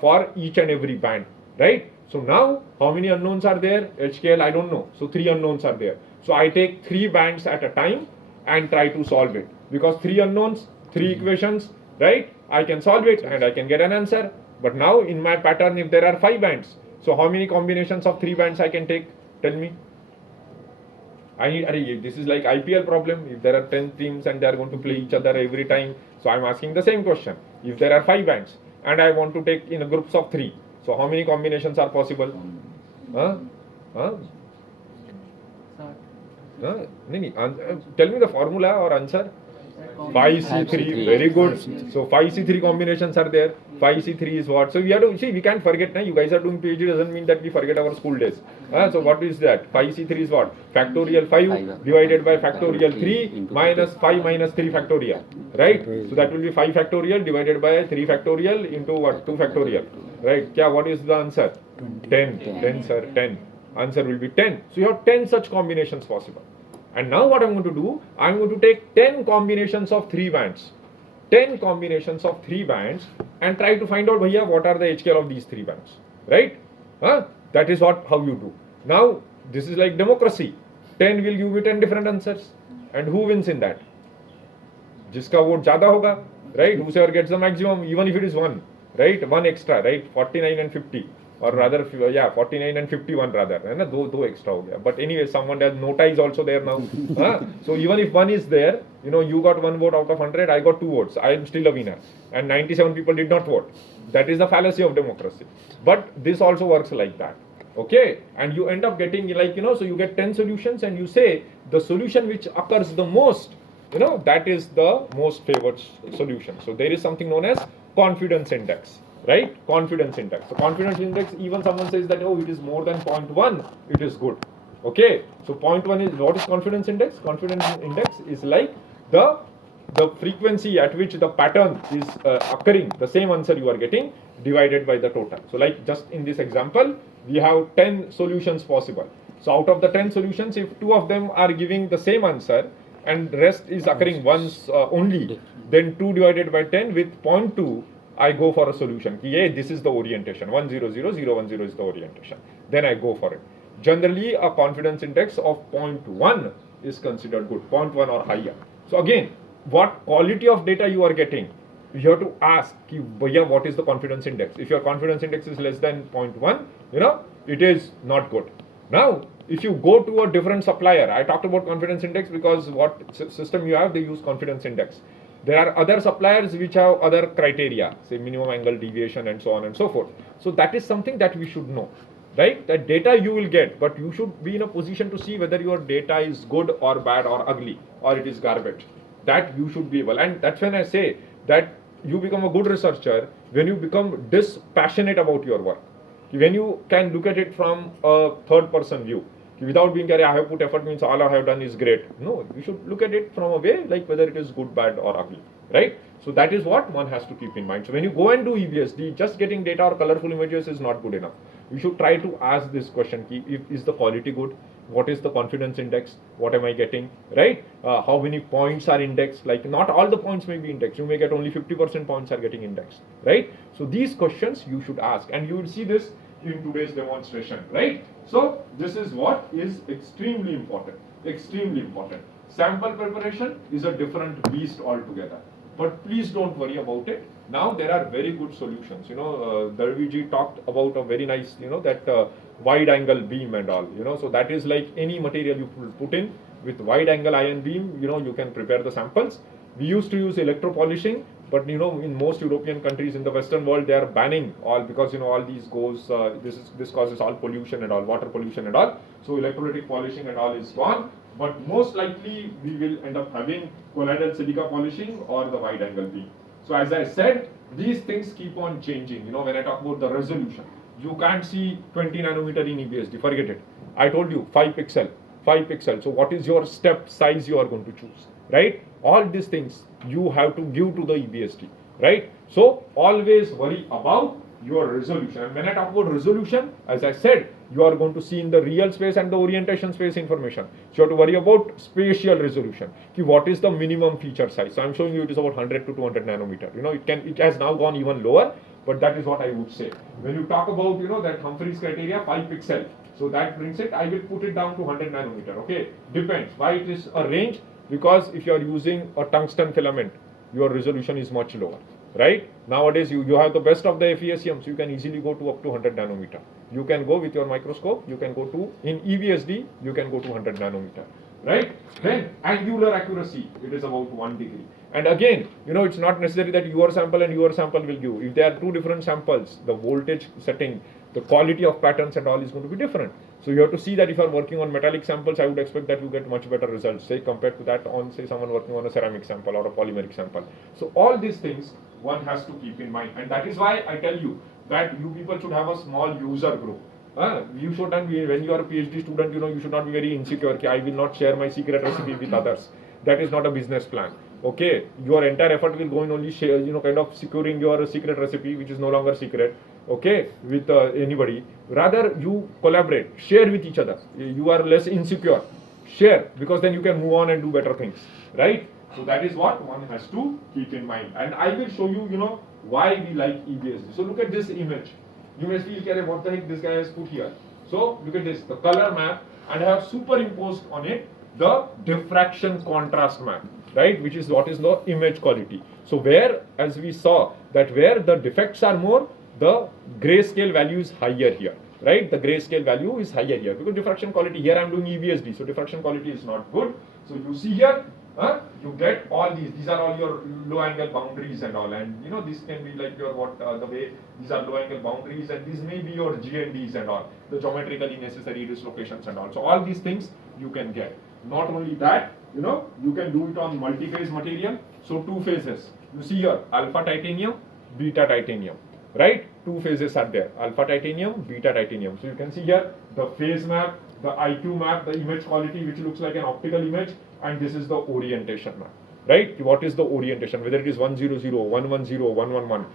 for each and every band, right? So now, how many unknowns are there? HKL, I don't know. So 3 unknowns are there. So I take 3 bands at a time and try to solve it. Because 3 unknowns, 3 equations, right? I can solve it and I can get an answer. But now in my pattern, if there are 5 bands, so how many combinations of 3 bands I can take? Tell me. This is like IPL problem. If there are 10 teams and they are going to play each other every time, so I'm asking the same question. If there are 5 bands and I want to take in groups of 3, so how many combinations are possible? Tell me the formula or answer. 5C3, very good. So 5C3 combinations are there. 5C3 is what? So we have to see, we can't forget. You guys are doing PhD, doesn't mean that we forget our school days. So what is that? 5C3 is what? Factorial 5 divided by factorial 3 minus 5 minus 3 factorial, right? So that will be 5 factorial divided by 3 factorial into what? 2 factorial, right? What is the answer? 10. 10, sir, 10. Answer will be 10. So you have 10 such combinations possible. And now what I'm going to do, I'm going to take 10 combinations of 3 bands. 10 combinations of 3 bands and try to find out, bhaiya, what are the HKL of these 3 bands, right? That is how you do. Now, this is like democracy. 10 will give you 10 different answers. And who wins in that? Jiska vote zyada hoga, right? Whoever gets the maximum, even if it is 1, right? 1 extra, right? 49 and 50. Or rather, 49 and 51 rather. Two extra ho gaya. But anyway, someone has nota is also there now. So even if 1 is there, you got 1 vote out of 100, I got 2 votes. I am still a winner. And 97 people did not vote. That is the fallacy of democracy. But this also works like that. Okay? And you end up getting so you get 10 solutions and you say the solution which occurs the most, that is the most favored solution. So there is something known as confidence index. Right? Confidence index. So confidence index, even someone says that, oh, it is more than 0.1, it is good. Okay? So 0.1 is, what is confidence index? Confidence index is like the frequency at which the pattern is occurring, the same answer you are getting, divided by the total. So like just in this example, we have 10 solutions possible. So out of the 10 solutions, if 2 of them are giving the same answer and rest is occurring once only, then 2 divided by 10 with 0.2, I go for a solution. Yeah, this is the orientation. 1, 0, 0, 0, 1, 0 is the orientation. Then I go for it. Generally, a confidence index of 0.1 is considered good, 0.1 or higher. So again, what quality of data you are getting, you have to ask, what is the confidence index? If your confidence index is less than 0.1, it is not good. Now, if you go to a different supplier, I talked about confidence index because what system you have, they use confidence index. There are other suppliers which have other criteria, say minimum angle deviation and so on and so forth. So that is something that we should know, right? That data you will get, but you should be in a position to see whether your data is good or bad or ugly or it is garbage. That you should be able, and that's when I say that you become a good researcher when you become dispassionate about your work. When you can look at it from a third person view, without being, I have put effort means all I have done is great. No, you should look at it from a way like whether it is good, bad or ugly, right? So that is what one has to keep in mind. So when you go and do EBSD, just getting data or colorful images is not good enough. You should try to ask this question, is the quality good? What is the confidence index? What am I getting, right? How many points are indexed? Like not all the points may be indexed. You may get only 50% points are getting indexed, right? So these questions you should ask, and you will see this in today's demonstration, right? So this is what is extremely important, extremely important. Sample preparation is a different beast altogether, but please don't worry about it. Now there are very good solutions. Darviji talked about a very nice, that wide angle beam and all, so that is like any material you put in with wide angle ion beam, you can prepare the samples. We used to use electropolishing, but in most European countries in the Western world, they are banning all, because all these goes, this causes all pollution and all, water pollution and all. So electrolytic polishing and all is gone. But most likely we will end up having colloidal silica polishing or the wide angle beam. So as I said, these things keep on changing. When I talk about the resolution, you can't see 20 nanometer in EBSD. Forget it. I told you 5 pixel. So what is your step size you are going to choose, right? All these things you have to give to the EBSD, right? So always worry about your resolution. And when I talk about resolution, as I said, you are going to see in the real space and the orientation space information. So you have to worry about spatial resolution. What is the minimum feature size? So I'm showing you it is about 100 to 200 nanometer. It has now gone even lower, but that is what I would say. When you talk about that Humphreys criteria, 5 pixel. So that brings it, I will put it down to 100 nanometer. Okay, depends. Why it is a range? Because if you are using a tungsten filament, your resolution is much lower, right? Nowadays you have the best of the FESM, so you can easily go to up to 100 nanometer. You can go with your microscope, you can go to, in EBSD, you can go to 100 nanometer, right? Then angular accuracy, it is about 1 degree. And again, it's not necessary that your sample and your sample will give. If there are two different samples, the voltage setting, the quality of patterns and all is going to be different. So you have to see that if you are working on metallic samples, I would expect that you get much better results, say compared to that on, say, someone working on a ceramic sample or a polymeric sample. So all these things one has to keep in mind, and that is why I tell you that you people should have a small user group. You shouldn't be, when you are a PhD student, you should not be very insecure. I will not share my secret recipe with others. That is not a business plan. Okay, your entire effort will go in only share, kind of securing your secret recipe, which is no longer secret. Okay, with anybody. Rather, you collaborate, share with each other. You are less insecure. Share, because then you can move on and do better things, right? So that is what one has to keep in mind. And I will show you, why we like EBSD. So look at this image. You may feel, what the heck this guy has put here. So look at this, the color map, and I have superimposed on it the diffraction contrast map, right? Which is what is the image quality. So where, as we saw, that where the defects are more, the grayscale value is higher here, right? The grayscale value is higher here because diffraction quality, here I am doing EBSD, so diffraction quality is not good. So you see here, you get all these are all your low angle boundaries and all, and this can be like your the way these are low angle boundaries, and these may be your GNDs and all, the geometrically necessary dislocations and all. So all these things you can get. Not only that, you can do it on multi-phase material. So 2 phases. You see here, alpha titanium, beta titanium, right? 2 phases are there, alpha titanium, beta titanium. So you can see here the phase map, the IQ map, the image quality, which looks like an optical image, and this is the orientation map, right? What is the orientation? Whether it is 100, 110, 111.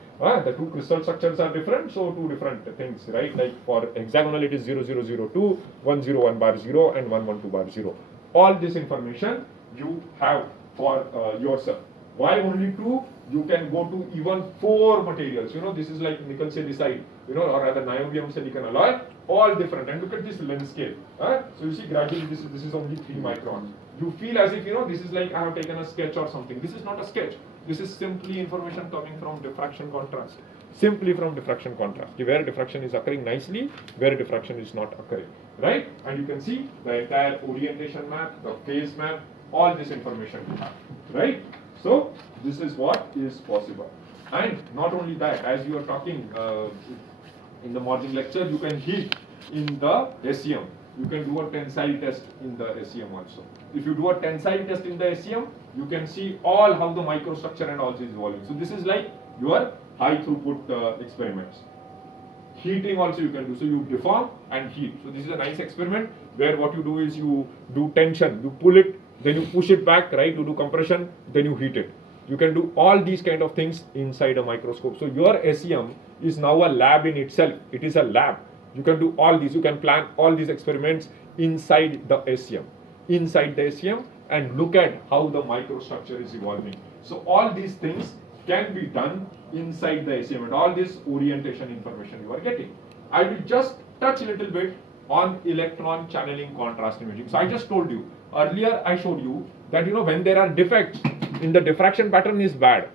The 2 crystal structures are different, so 2 different things, right? Like for hexagonal, it is 0002, 101 bar 0, and 112 bar 0. All this information you have for yourself. Why only 2? You can go to even 4 materials. This is like nickel silicide, or rather niobium silicon alloy, all different. And look at this lens scale. So you see gradually this is only 3 microns. you feel as if, this is like I have taken a sketch or something. This is not a sketch. This is simply information coming from diffraction contrast. Simply from diffraction contrast. Where diffraction is occurring nicely, where diffraction is not occurring. Right? And you can see the entire orientation map, the phase map, all this information we have. Right? So, this is what is possible. And not only that, as you are talking in the morning lecture, you can heat in the SEM. You can do a tensile test in the SEM also. If you do a tensile test in the SEM, you can see all how the microstructure and all is evolving. So this is like your high throughput experiments. Heating also you can do. So you deform and heat. So this is a nice experiment where what you do is you do tension, you pull it, then you push it back, right? You do compression, then you heat it. You can do all these kind of things inside a microscope. So your SEM is now a lab in itself. It is a lab. You can do all these. You can plan all these experiments inside the SEM. Inside the SEM and look at how the microstructure is evolving. So all these things can be done inside the SEM and all this orientation information you are getting. I will just touch a little bit on electron channeling contrast imaging. So I just told you, earlier I showed you that when there are defects in the diffraction pattern is bad,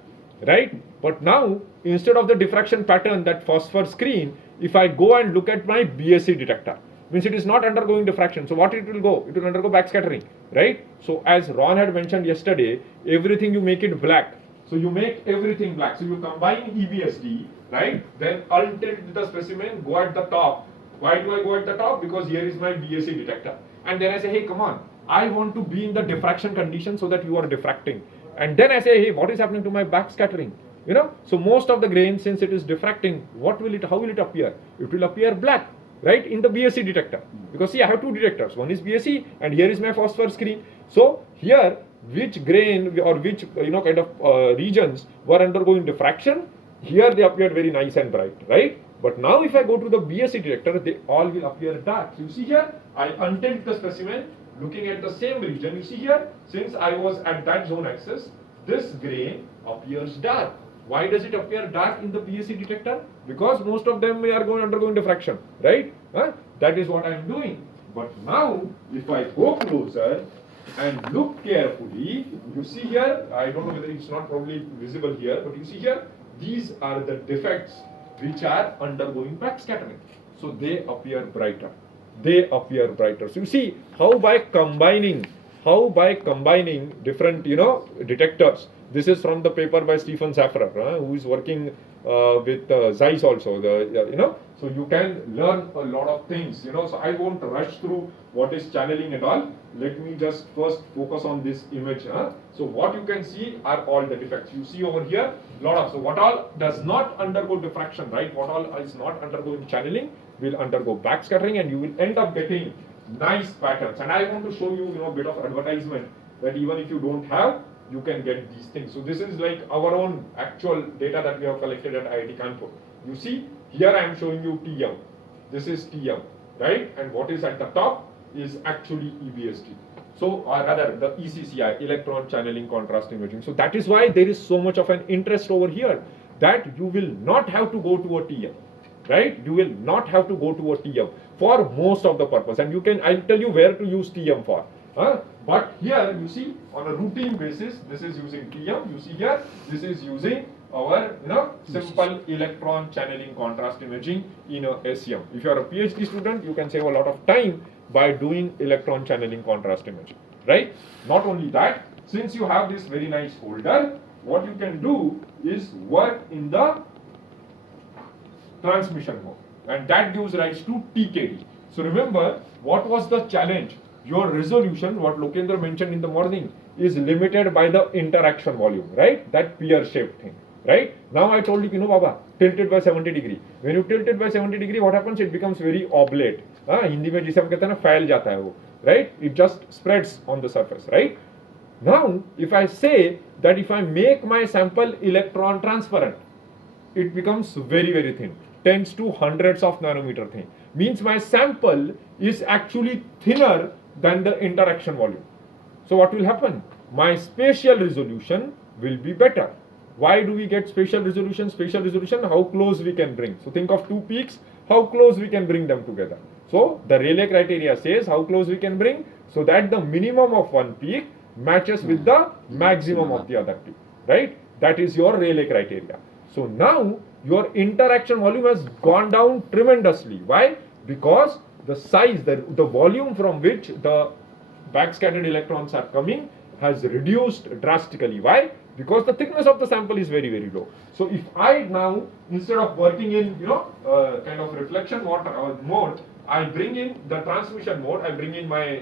right? But now instead of the diffraction pattern, that phosphor screen, if I go and look at my BSC detector, means it is not undergoing diffraction. So what it will go? It will undergo backscattering, right? So as Ron had mentioned yesterday, everything you make it black. So you make everything black. So you combine EBSD, right? Then untilt the specimen, go at the top. Why do I go at the top? Because here is my BSC detector. And then I say, hey, come on, I want to be in the diffraction condition so that you are diffracting. And then I say, hey, what is happening to my backscattering? So most of the grain, since it is diffracting, how will it appear? It will appear black, right, in the BSC detector. Because see, I have two detectors. One is BSC and here is my phosphor screen. So here, which grain or which kind of regions were undergoing diffraction, here they appeared very nice and bright, right? But now if I go to the BSC detector, they all will appear dark. So you see here, I untilt the specimen, looking at the same region. You see here, since I was at that zone axis, this grain appears dark. Why does it appear dark in the BSC detector? Because most of them are undergoing diffraction, right? That is what I am doing. But now, if I go closer and look carefully, you see here, I don't know whether it's not probably visible here, but you see here, these are the defects which are undergoing backscattering. So they appear brighter. They appear brighter. So you see how by combining different detectors. This is from the paper by Stephen Saffer, who is working with Zeiss also. So you can learn a lot of things. So I won't rush through what is channeling and all. Let me just first focus on this image. So what you can see are all the defects. You see over here, so what all does not undergo diffraction, right? What all is not undergoing channeling will undergo backscattering, and you will end up getting nice patterns. And I want to show you, a bit of advertisement that even if you don't have, you can get these things. So this is like our own actual data that we have collected at IIT Kanpur. You see, here I am showing you TM. This is TM, right? And what is at the top is actually EBSD. So, or rather the ECCI, electron channeling contrast imaging. So that is why there is so much of an interest over here that you will not have to go to a TM. Right? You will not have to go to a TM for most of the purpose. And I'll tell you where to use TM for. But here you see on a routine basis, this is using TM. You see here, this is using our simple electron channeling contrast imaging in a SEM. If you are a PhD student, you can save a lot of time by doing electron channeling contrast imaging. Right? Not only that, since you have this very nice folder, what you can do is work in the transmission mode, and that gives rise to TKD. So remember, what was the challenge? Your resolution, what Lokendra mentioned in the morning, is limited by the interaction volume, right? That pear-shaped thing, right? Now I told you, Baba, tilt it by 70 degree. When you tilt it by 70 degree, what happens? It becomes very oblate. Hindi mein jise hum kehte hain na, fail jata hai wo, right? It just spreads on the surface, right? Now, if I say that if I make my sample electron transparent, it becomes very, very thin. Tens to hundreds of nanometer thin. Means my sample is actually thinner than the interaction volume. So what will happen? My spatial resolution will be better. Why do we get spatial resolution? Spatial resolution, how close we can bring. So think of two peaks, how close we can bring them together. So the Rayleigh criteria says how close we can bring. so that the minimum of one peak matches with the maximum of the other peak, right? That is your Rayleigh criteria. So now your interaction volume has gone down tremendously. Why? Because the size, the volume from which the backscattered electrons are coming has reduced drastically. Why? Because the thickness of the sample is very, very low. So if I now, instead of working in kind of reflection mode, I bring in the transmission mode. I bring in my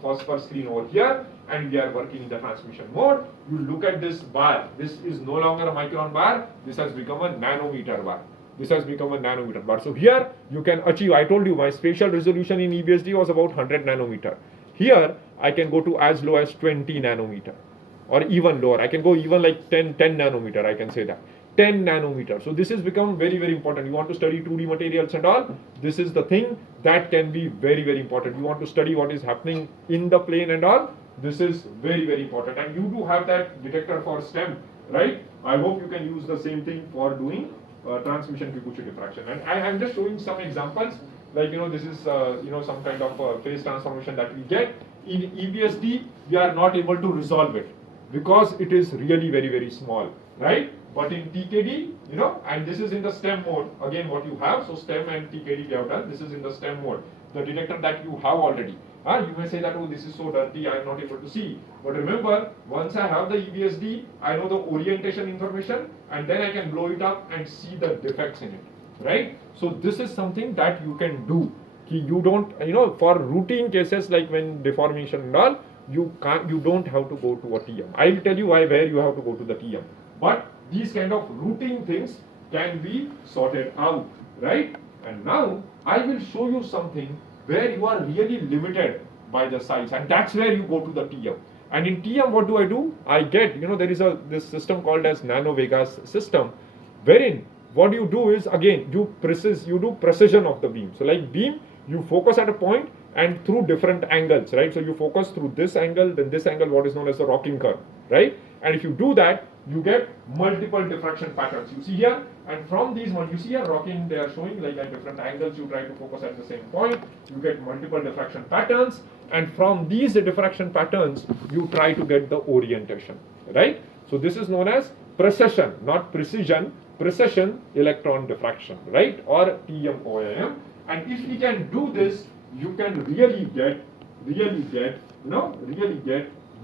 phosphor screen over here, and we are working in the transmission mode. You look at this bar. This is no longer a micron bar. This has become a nanometer bar. This has become a nanometer bar. So here you can achieve. I told you my spatial resolution in EBSD was about 100 nanometer. Here I can go to as low as 20 nanometer, or even lower. I can go even like 10 nanometer. I can say that. 10 nanometer. So this has become very, very important. You want to study 2D materials and all, this is the thing that can be very, very important. You want to study what is happening in the plane and all, this is very, very important. And you do have that detector for STEM, right? I hope you can use the same thing for doing transmission frequency diffraction. And I'm just showing some examples, like this is some kind of phase transformation that we get. In EBSD, we are not able to resolve it because it is really very, very small, right? But in TKD, and this is in the STEM mode, again what you have, so STEM and TKD we have done, this is in the STEM mode, the detector that you have already. You may say that, oh, this is so dirty, I am not able to see. But remember, once I have the EBSD, I know the orientation information, and then I can blow it up and see the defects in it, right? So this is something that you can do. You don't, for routine cases like when deformation and all, you don't have to go to a TM. I will tell you where you have to go to the TM. But these kind of routine things can be sorted out, right? And now I will show you something where you are really limited by the size, and that's where you go to the TM. And in TM, what do? I get, there is this system called as Nano Vegas system, wherein what you do is, again, you do precision of the beam. So like beam, you focus at a point and through different angles, right? So you focus through this angle, then this angle, what is known as the rocking curve, right? And if you do that, you get multiple diffraction patterns. You see here, and from these ones, you see here rocking, they are showing like at different angles, you try to focus at the same point, you get multiple diffraction patterns, and from these diffraction patterns, you try to get the orientation, right? So this is known as precision, not precision, precision electron diffraction, right? Or TMOIM. And if we can do this, you can really get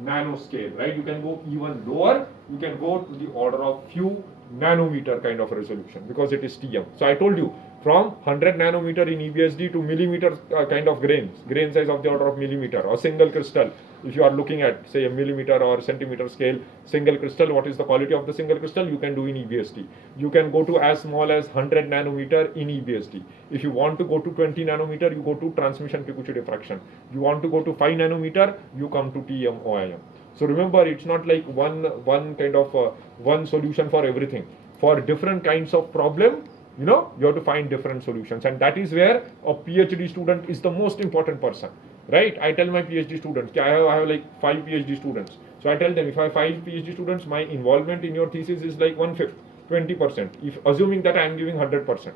nanoscale, right? You can go even lower, you can go to the order of few nanometer kind of resolution because it is TM. So I told you, from 100 nanometer in EBSD to millimeter kind of grain size of the order of millimeter, or single crystal. If you are looking at, say, a millimeter or centimeter scale single crystal, what is the quality of the single crystal? You can do in EBSD. You can go to as small as 100 nanometer in EBSD. If you want to go to 20 nanometer, you go to transmission frequency diffraction. You want to go to 5 nanometer, you come to TMOIM. So remember, it's not like one kind of one solution for everything. For different kinds of problem, you have to find different solutions, and that is where a PhD student is the most important person, right? I tell my PhD students, I have like 5 PhD students. So I tell them, if I have 5 PhD students, my involvement in your thesis is like 1/5, 20%. If assuming that I am giving 100%.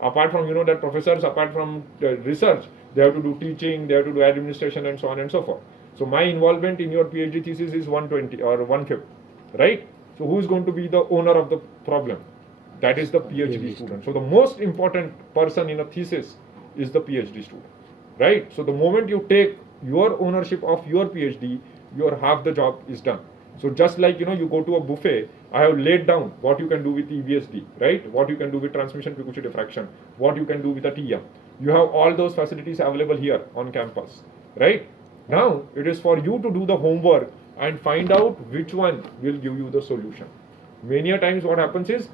Apart from that professors, apart from research, they have to do teaching, they have to do administration, and so on and so forth. So my involvement in your PhD thesis is 120 or 1/5, right? So who is going to be the owner of the problem? That is the PhD student. So the most important person in a thesis is the PhD student, right? So the moment you take your ownership of your PhD, your half the job is done. So just like you go to a buffet, I have laid down what you can do with EBSD, right? What you can do with transmission frequency diffraction, what you can do with a TM. You have all those facilities available here on campus, right? Now it is for you to do the homework and find out which one will give you the solution. Many a times what happens is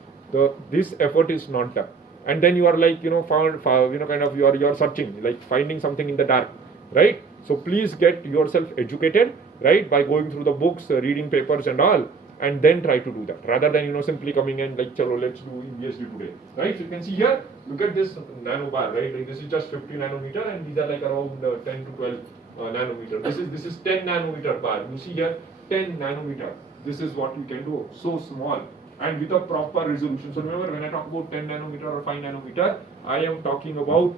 this effort is not done, and then you are like you are searching, like finding something in the dark, right? So please get yourself educated, right, by going through the books, reading papers and all, and then try to do that rather than simply coming in like, chalo, let's do EBSD today, right? So you can see here, look at this nano bar, right? Like this is just 50 nanometer, and these are like around 10 to 12 nanometer. This is 10 nanometer bar. You see here 10 nanometer. This is what you can do, so small and with a proper resolution. So remember, when I talk about 10 nanometer or 5 nanometer, I am talking about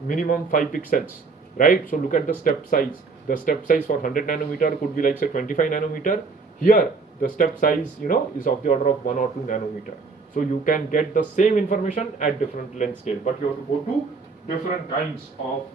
minimum 5 pixels, right? So look at the step size. the step size for 100 nanometer could be like say 25 nanometer. Here, the step size, is of the order of 1 or 2 nanometer. So you can get the same information at different length scale, but you have to go to different kinds of,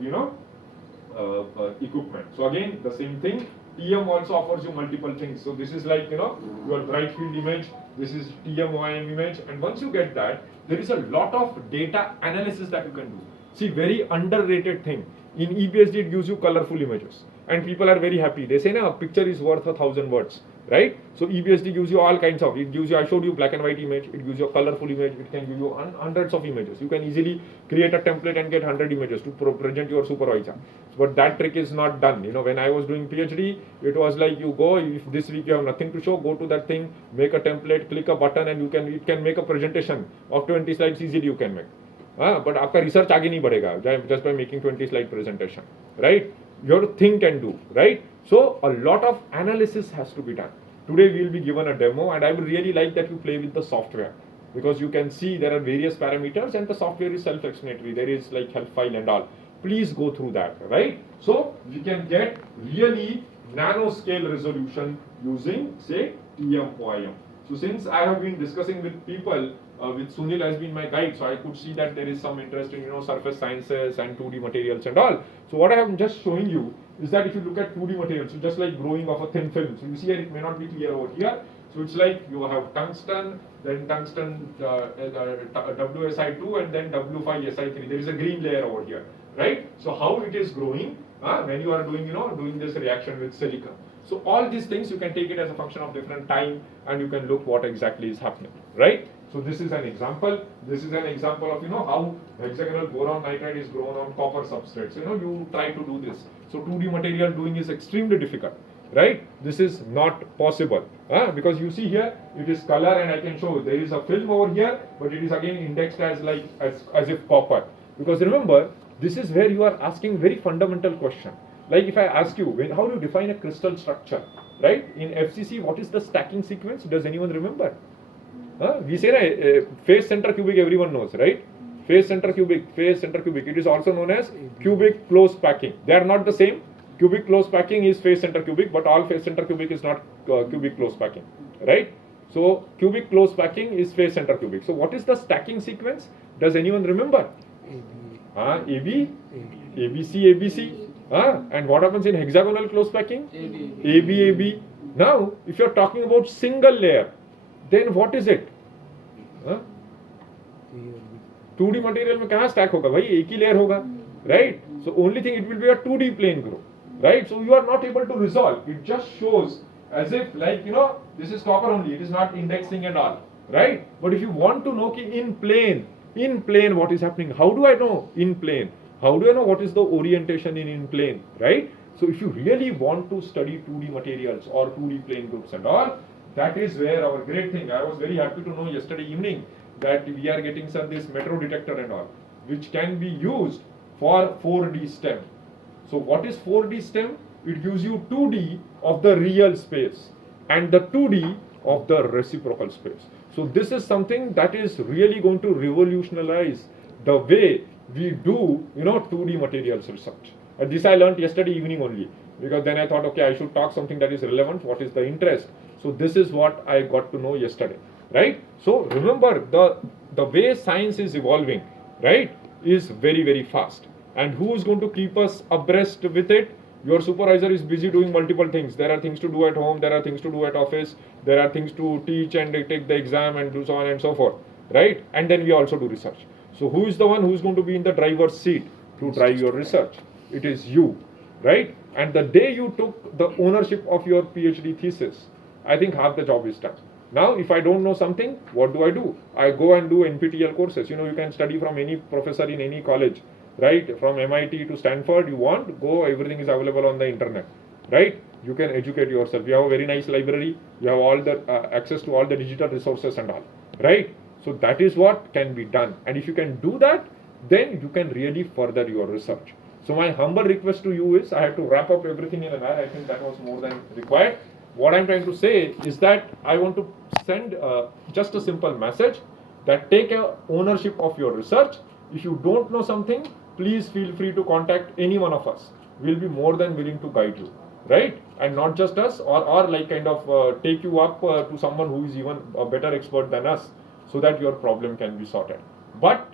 equipment. So again, the same thing. TM also offers you multiple things. So this is like, your bright field image. This is TM-OIM image. And once you get that, there is a lot of data analysis that you can do. See, very underrated thing. In EBSD, it gives you colorful images. And people are very happy. They say, no, a picture is worth 1,000 words. Right? So EBSD gives you all kinds of, it gives you, I showed you black and white image, it gives you a colorful image, it can give you hundreds of images. You can easily create a template and get 100 images to present your supervisor. But that trick is not done. When I was doing PhD, it was like you go, if this week you have nothing to show, go to that thing, make a template, click a button and it can make a presentation of 20 slides easily you can make. But आपका research आगे नहीं बढ़ेगा just by making 20 slide presentation, right? You have to think and do, right? So a lot of analysis has to be done. Today we will be given a demo and I would really like that you play with the software, because you can see there are various parameters and the software is self-explanatory. There is like help file and all. Please go through that, right? So we can get really nanoscale resolution using say TM-OIM. So since I have been discussing with people, with Sunil has been my guide, so I could see that there is some interest in surface sciences and 2D materials and all. So what I am just showing you is that if you look at 2D materials, so just like growing of a thin film, so you see here it may not be clear over here. So it's like you have tungsten, then tungsten WSI2 and then W5SI3. There is a green layer over here, right? So how it is growing when you are doing doing this reaction with silica. So all these things you can take it as a function of different time and you can look what exactly is happening, right? So this is an example. This is an example of how hexagonal boron nitride is grown on copper substrates. You try to do this. So 2D material doing is extremely difficult, right? This is not possible because you see here it is color and I can show there is a film over here, but it is again indexed as like as if copper. Because remember, this is where you are asking very fundamental question. Like if I ask you, how do you define a crystal structure, right? In FCC, what is the stacking sequence? Does anyone remember? We say phase center cubic, everyone knows, right? Phase center cubic. It is also known as cubic close packing. They are not the same. Cubic close packing is phase center cubic, but all phase center cubic is not cubic close packing, right? So cubic close packing is phase center cubic. So what is the stacking sequence? Does anyone remember? AB, ABC, ABC. And what happens in hexagonal close packing? AB, AB. Now, if you are talking about single layer, then what is it? 2D material में कहाँ stack होगा भाई? एक ही layer होगा, right? So only thing it will be a 2D plane group, right? So you are not able to resolve. It just shows as if like this is copper only. It is not indexing and all, right? But if you want to know in plane what is happening, how do I know in plane? How do I know what is the orientation in plane, right? So if you really want to study 2D materials or 2D plane groups and all, that is where our great thing. I was very happy to know yesterday evening that we are getting this metro detector and all, which can be used for 4D STEM. So what is 4D STEM? It gives you 2D of the real space and the 2D of the reciprocal space. So this is something that is really going to revolutionize the way we do 2D materials research. And this I learned yesterday evening only, because then I thought, okay, I should talk something that is relevant. What is the interest? So this is what I got to know yesterday, right? So remember, the way science is evolving, right, is very, very fast. And who is going to keep us abreast with it? Your supervisor is busy doing multiple things. There are things to do at home, there are things to do at office, there are things to teach and take the exam and do so on and so forth, right? And then we also do research. So who is the one who is going to be in the driver's seat to drive your research? It is you, right? And the day you took the ownership of your PhD thesis, I think half the job is done. Now, if I don't know something, what do? I go and do NPTEL courses. You can study from any professor in any college, right? From MIT to Stanford, you want, go, everything is available on the internet, right? You can educate yourself. You have a very nice library. You have all the access to all the digital resources and all, right? So that is what can be done. And if you can do that, then you can really further your research. So my humble request to you is, I have to wrap up everything in an hour. I think that was more than required. What I'm trying to say is that I want to send just a simple message that take ownership of your research. If you don't know something, please feel free to contact any one of us. will be more than willing to guide you, right? And not just us, or like kind of take you up to someone who is even a better expert than us, so that your problem can be sorted. But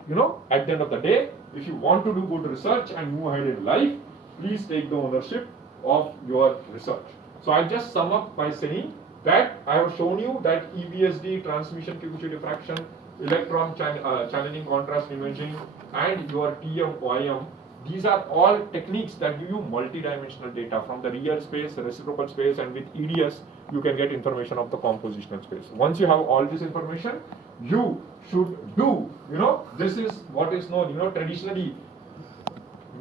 at the end of the day, if you want to do good research and move ahead in life, please take the ownership of your research. So I'll just sum up by saying that I have shown you that EBSD, transmission frequency diffraction, electron channeling contrast imaging, and your TM, these are all techniques that give you multidimensional data from the real space, reciprocal space, and with EDS, you can get information of the compositional space. Once you have all this information, you should do, this is what is known, traditionally,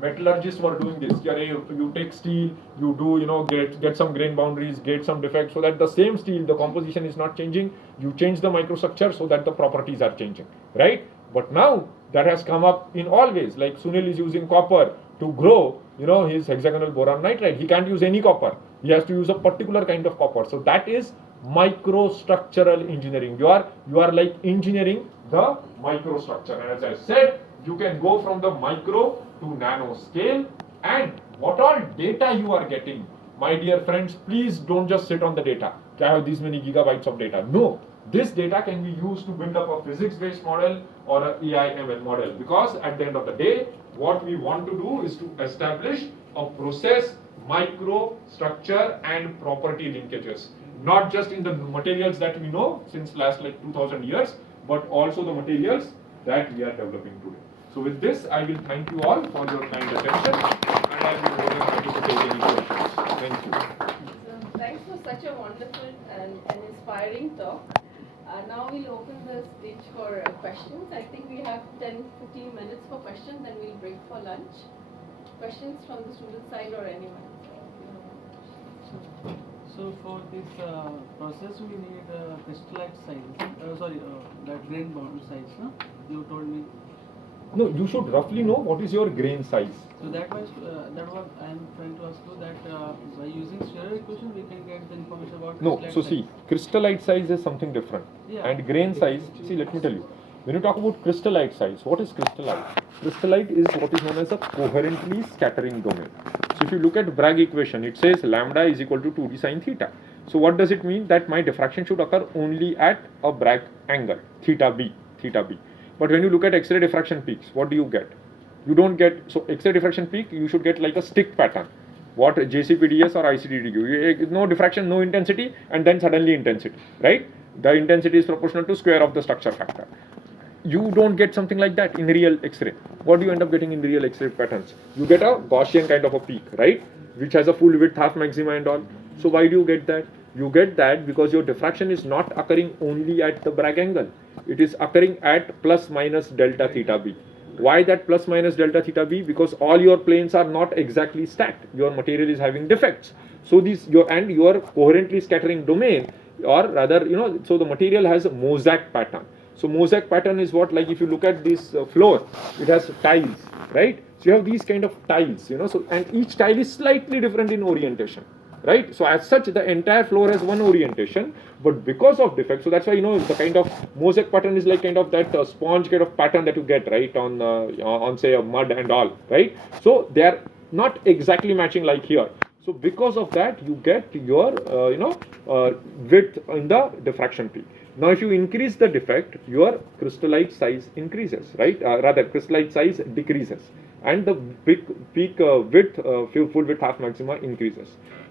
metallurgists were doing this. You take steel, you do, get some grain boundaries, get some defects, so that the same steel, the composition is not changing. You change the microstructure so that the properties are changing, right? But now that has come up in all ways. Like Sunil is using copper to grow, his hexagonal boron nitride. He can't use any copper. He has to use a particular kind of copper. So that is microstructural engineering. You are like engineering the microstructure. And as I said, you can go from the micro to nano scale, and what all data you are getting, my dear friends, please don't just sit on the data. I have these many gigabytes of data. No, this data can be used to build up a physics-based model or an AI/ML model, because at the end of the day, what we want to do is to establish a process, microstructure, and property linkages, not just in the materials that we know since last like 2000 years, but also the materials that we are developing today. So with this, I will thank you all for your kind attention, and I will be more than happy to take any questions. Thank you. So thanks for such a wonderful and inspiring talk. Now we'll open the stage for questions. I think we have 10-15 minutes for questions, then we'll break for lunch. Questions from the student side or anyone? So for this process, we need crystallite size. That grain bound size. No? You told me. No, you should roughly know what is your grain size. So that was I am trying to ask you that by using Schreier equation we can get the information about. No, so size. see, crystallite size is something different, and grain size. See, let me tell you. When you talk about crystallite size, what is crystallite? Crystallite is what is known as a coherently scattering domain. So if you look at Bragg equation, it says lambda is equal to 2d sine theta. So what does it mean? That my diffraction should occur only at a Bragg angle, theta b. But when you look at X-ray diffraction peaks, what do you get? You don't get, so X-ray diffraction peak, you should get like a stick pattern. What JCPDS or ICD give? No diffraction, no intensity, and then suddenly intensity, right? The intensity is proportional to square of the structure factor. You don't get something like that in real X-ray. What do you end up getting in real X-ray patterns? You get a Gaussian kind of a peak, right? Which has a full width, half maxima and all. So why do you get that? You get that because your diffraction is not occurring only at the Bragg angle. It is occurring at plus minus delta theta b. Why that plus minus delta theta b? Because all your planes are not exactly stacked. Your material is having defects. So your coherently scattering domain, or rather, so the material has a mosaic pattern. So mosaic pattern is what, like if you look at this floor, it has tiles, right? So you have these kind of tiles, so, and each tile is slightly different in orientation, right? So as such, the entire floor has one orientation, but because of defect, so that's why, the kind of mosaic pattern is like kind of that sponge kind of pattern that you get, right, on say a mud and all, right? So they are not exactly matching like here. So because of that, you get your, width in the diffraction peak. Now, if you increase the defect, your crystallite size increases, right? Rather, crystallite size decreases, and the peak width, full width, half maxima increases.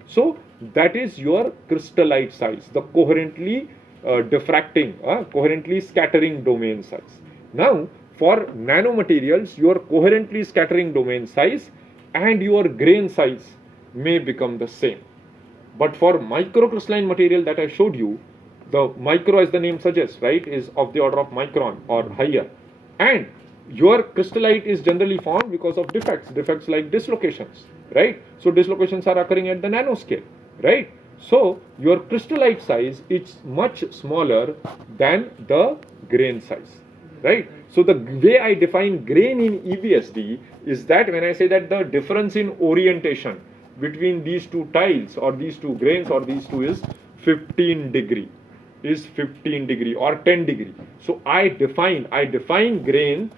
So that is your crystallite size, the coherently coherently scattering domain size. Now, for nanomaterials, your coherently scattering domain size and your grain size may become the same. But for microcrystalline material that I showed you, the micro, as the name suggests, right, is of the order of micron or higher. And your crystallite is generally formed because of defects like dislocations, right? So dislocations are occurring at the nanoscale, right? So your crystallite size is much smaller than the grain size, right? So the way I define grain in EBSD is that when I say that the difference in orientation between these two tiles or these two grains or these two is 15 degree or 10 degree. So I define grain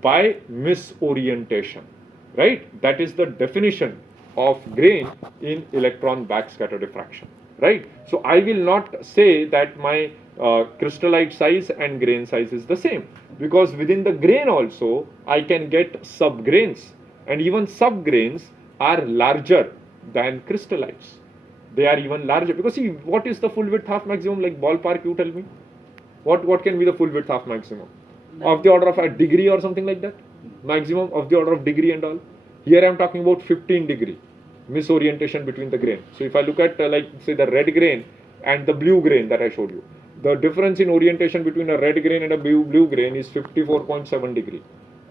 by misorientation, right? That is the definition of grain in electron backscatter diffraction, right? So I will not say that my crystallite size and grain size is the same, because within the grain also I can get subgrains, and even subgrains are larger than crystallites. They are even larger, because see, what is the full width half maximum, like ballpark, you tell me? What can be the full width half maximum? Of the order of a degree or something like that? Maximum of the order of degree and all. Here I am talking about 15 degree misorientation between the grain. So if I look at like say the red grain and the blue grain that I showed you, the difference in orientation between a red grain and a blue grain is 54.7 degree.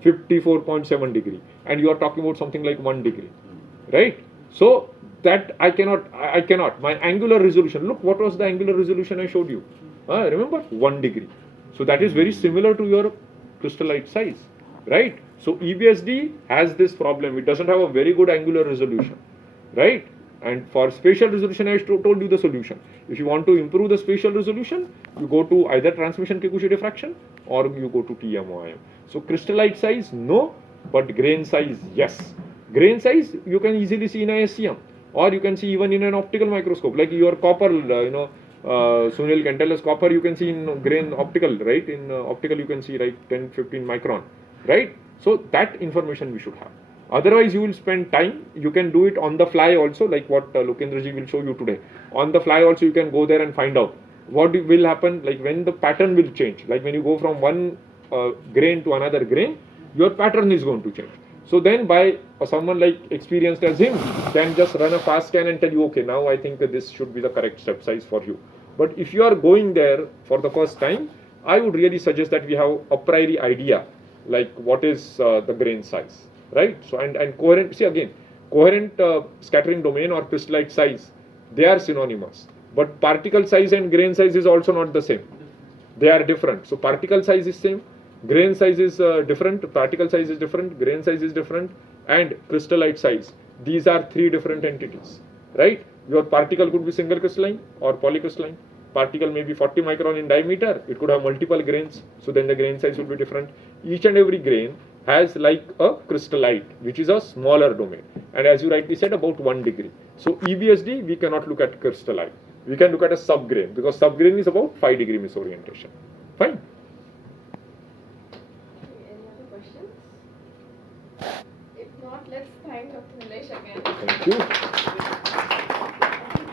54.7 degree. And you are talking about something like 1 degree. Right? So that I cannot. My angular resolution, look, what was the angular resolution I showed you? Remember? 1 degree. So that is very similar to your crystallite size, right? So EBSD has this problem. It doesn't have a very good angular resolution, right? And for spatial resolution, I told you the solution. If you want to improve the spatial resolution, you go to either transmission Kikuchi diffraction or you go to TMOIM. So crystallite size, no, but grain size, yes. Grain size, you can easily see in a SCM, or you can see even in an optical microscope, like your copper, Sunil can tell us, copper you can see in grain optical, right? In optical you can see like 10-15 micron, right? So that information we should have. Otherwise you will spend time. You can do it on the fly also, like what Lokendraji will show you today. On the fly also you can go there and find out what will happen, like when the pattern will change. Like when you go from one grain to another grain, your pattern is going to change. So then by someone like experienced as him can just run a fast scan and tell you, okay, now I think that this should be the correct step size for you. But if you are going there for the first time, I would really suggest that we have a priori idea, like what is the grain size, right? So and coherent, see again, coherent scattering domain or crystallite size, they are synonymous. But particle size and grain size is also not the same. They are different. So particle size is same, grain size is different, particle size is different, grain size is different, and crystallite size. These are three different entities, right? Your particle could be single crystalline or polycrystalline. Particle may be 40 micron in diameter. It could have multiple grains. So then the grain size will be different. Each and every grain has like a crystallite, which is a smaller domain. And as you rightly said, about 1 degree. So EBSD, we cannot look at crystallite. We can look at a subgrain, because subgrain is about 5 degree misorientation. Fine. Any other questions? If not, let's thank Dr. Nilesh again. Thank you.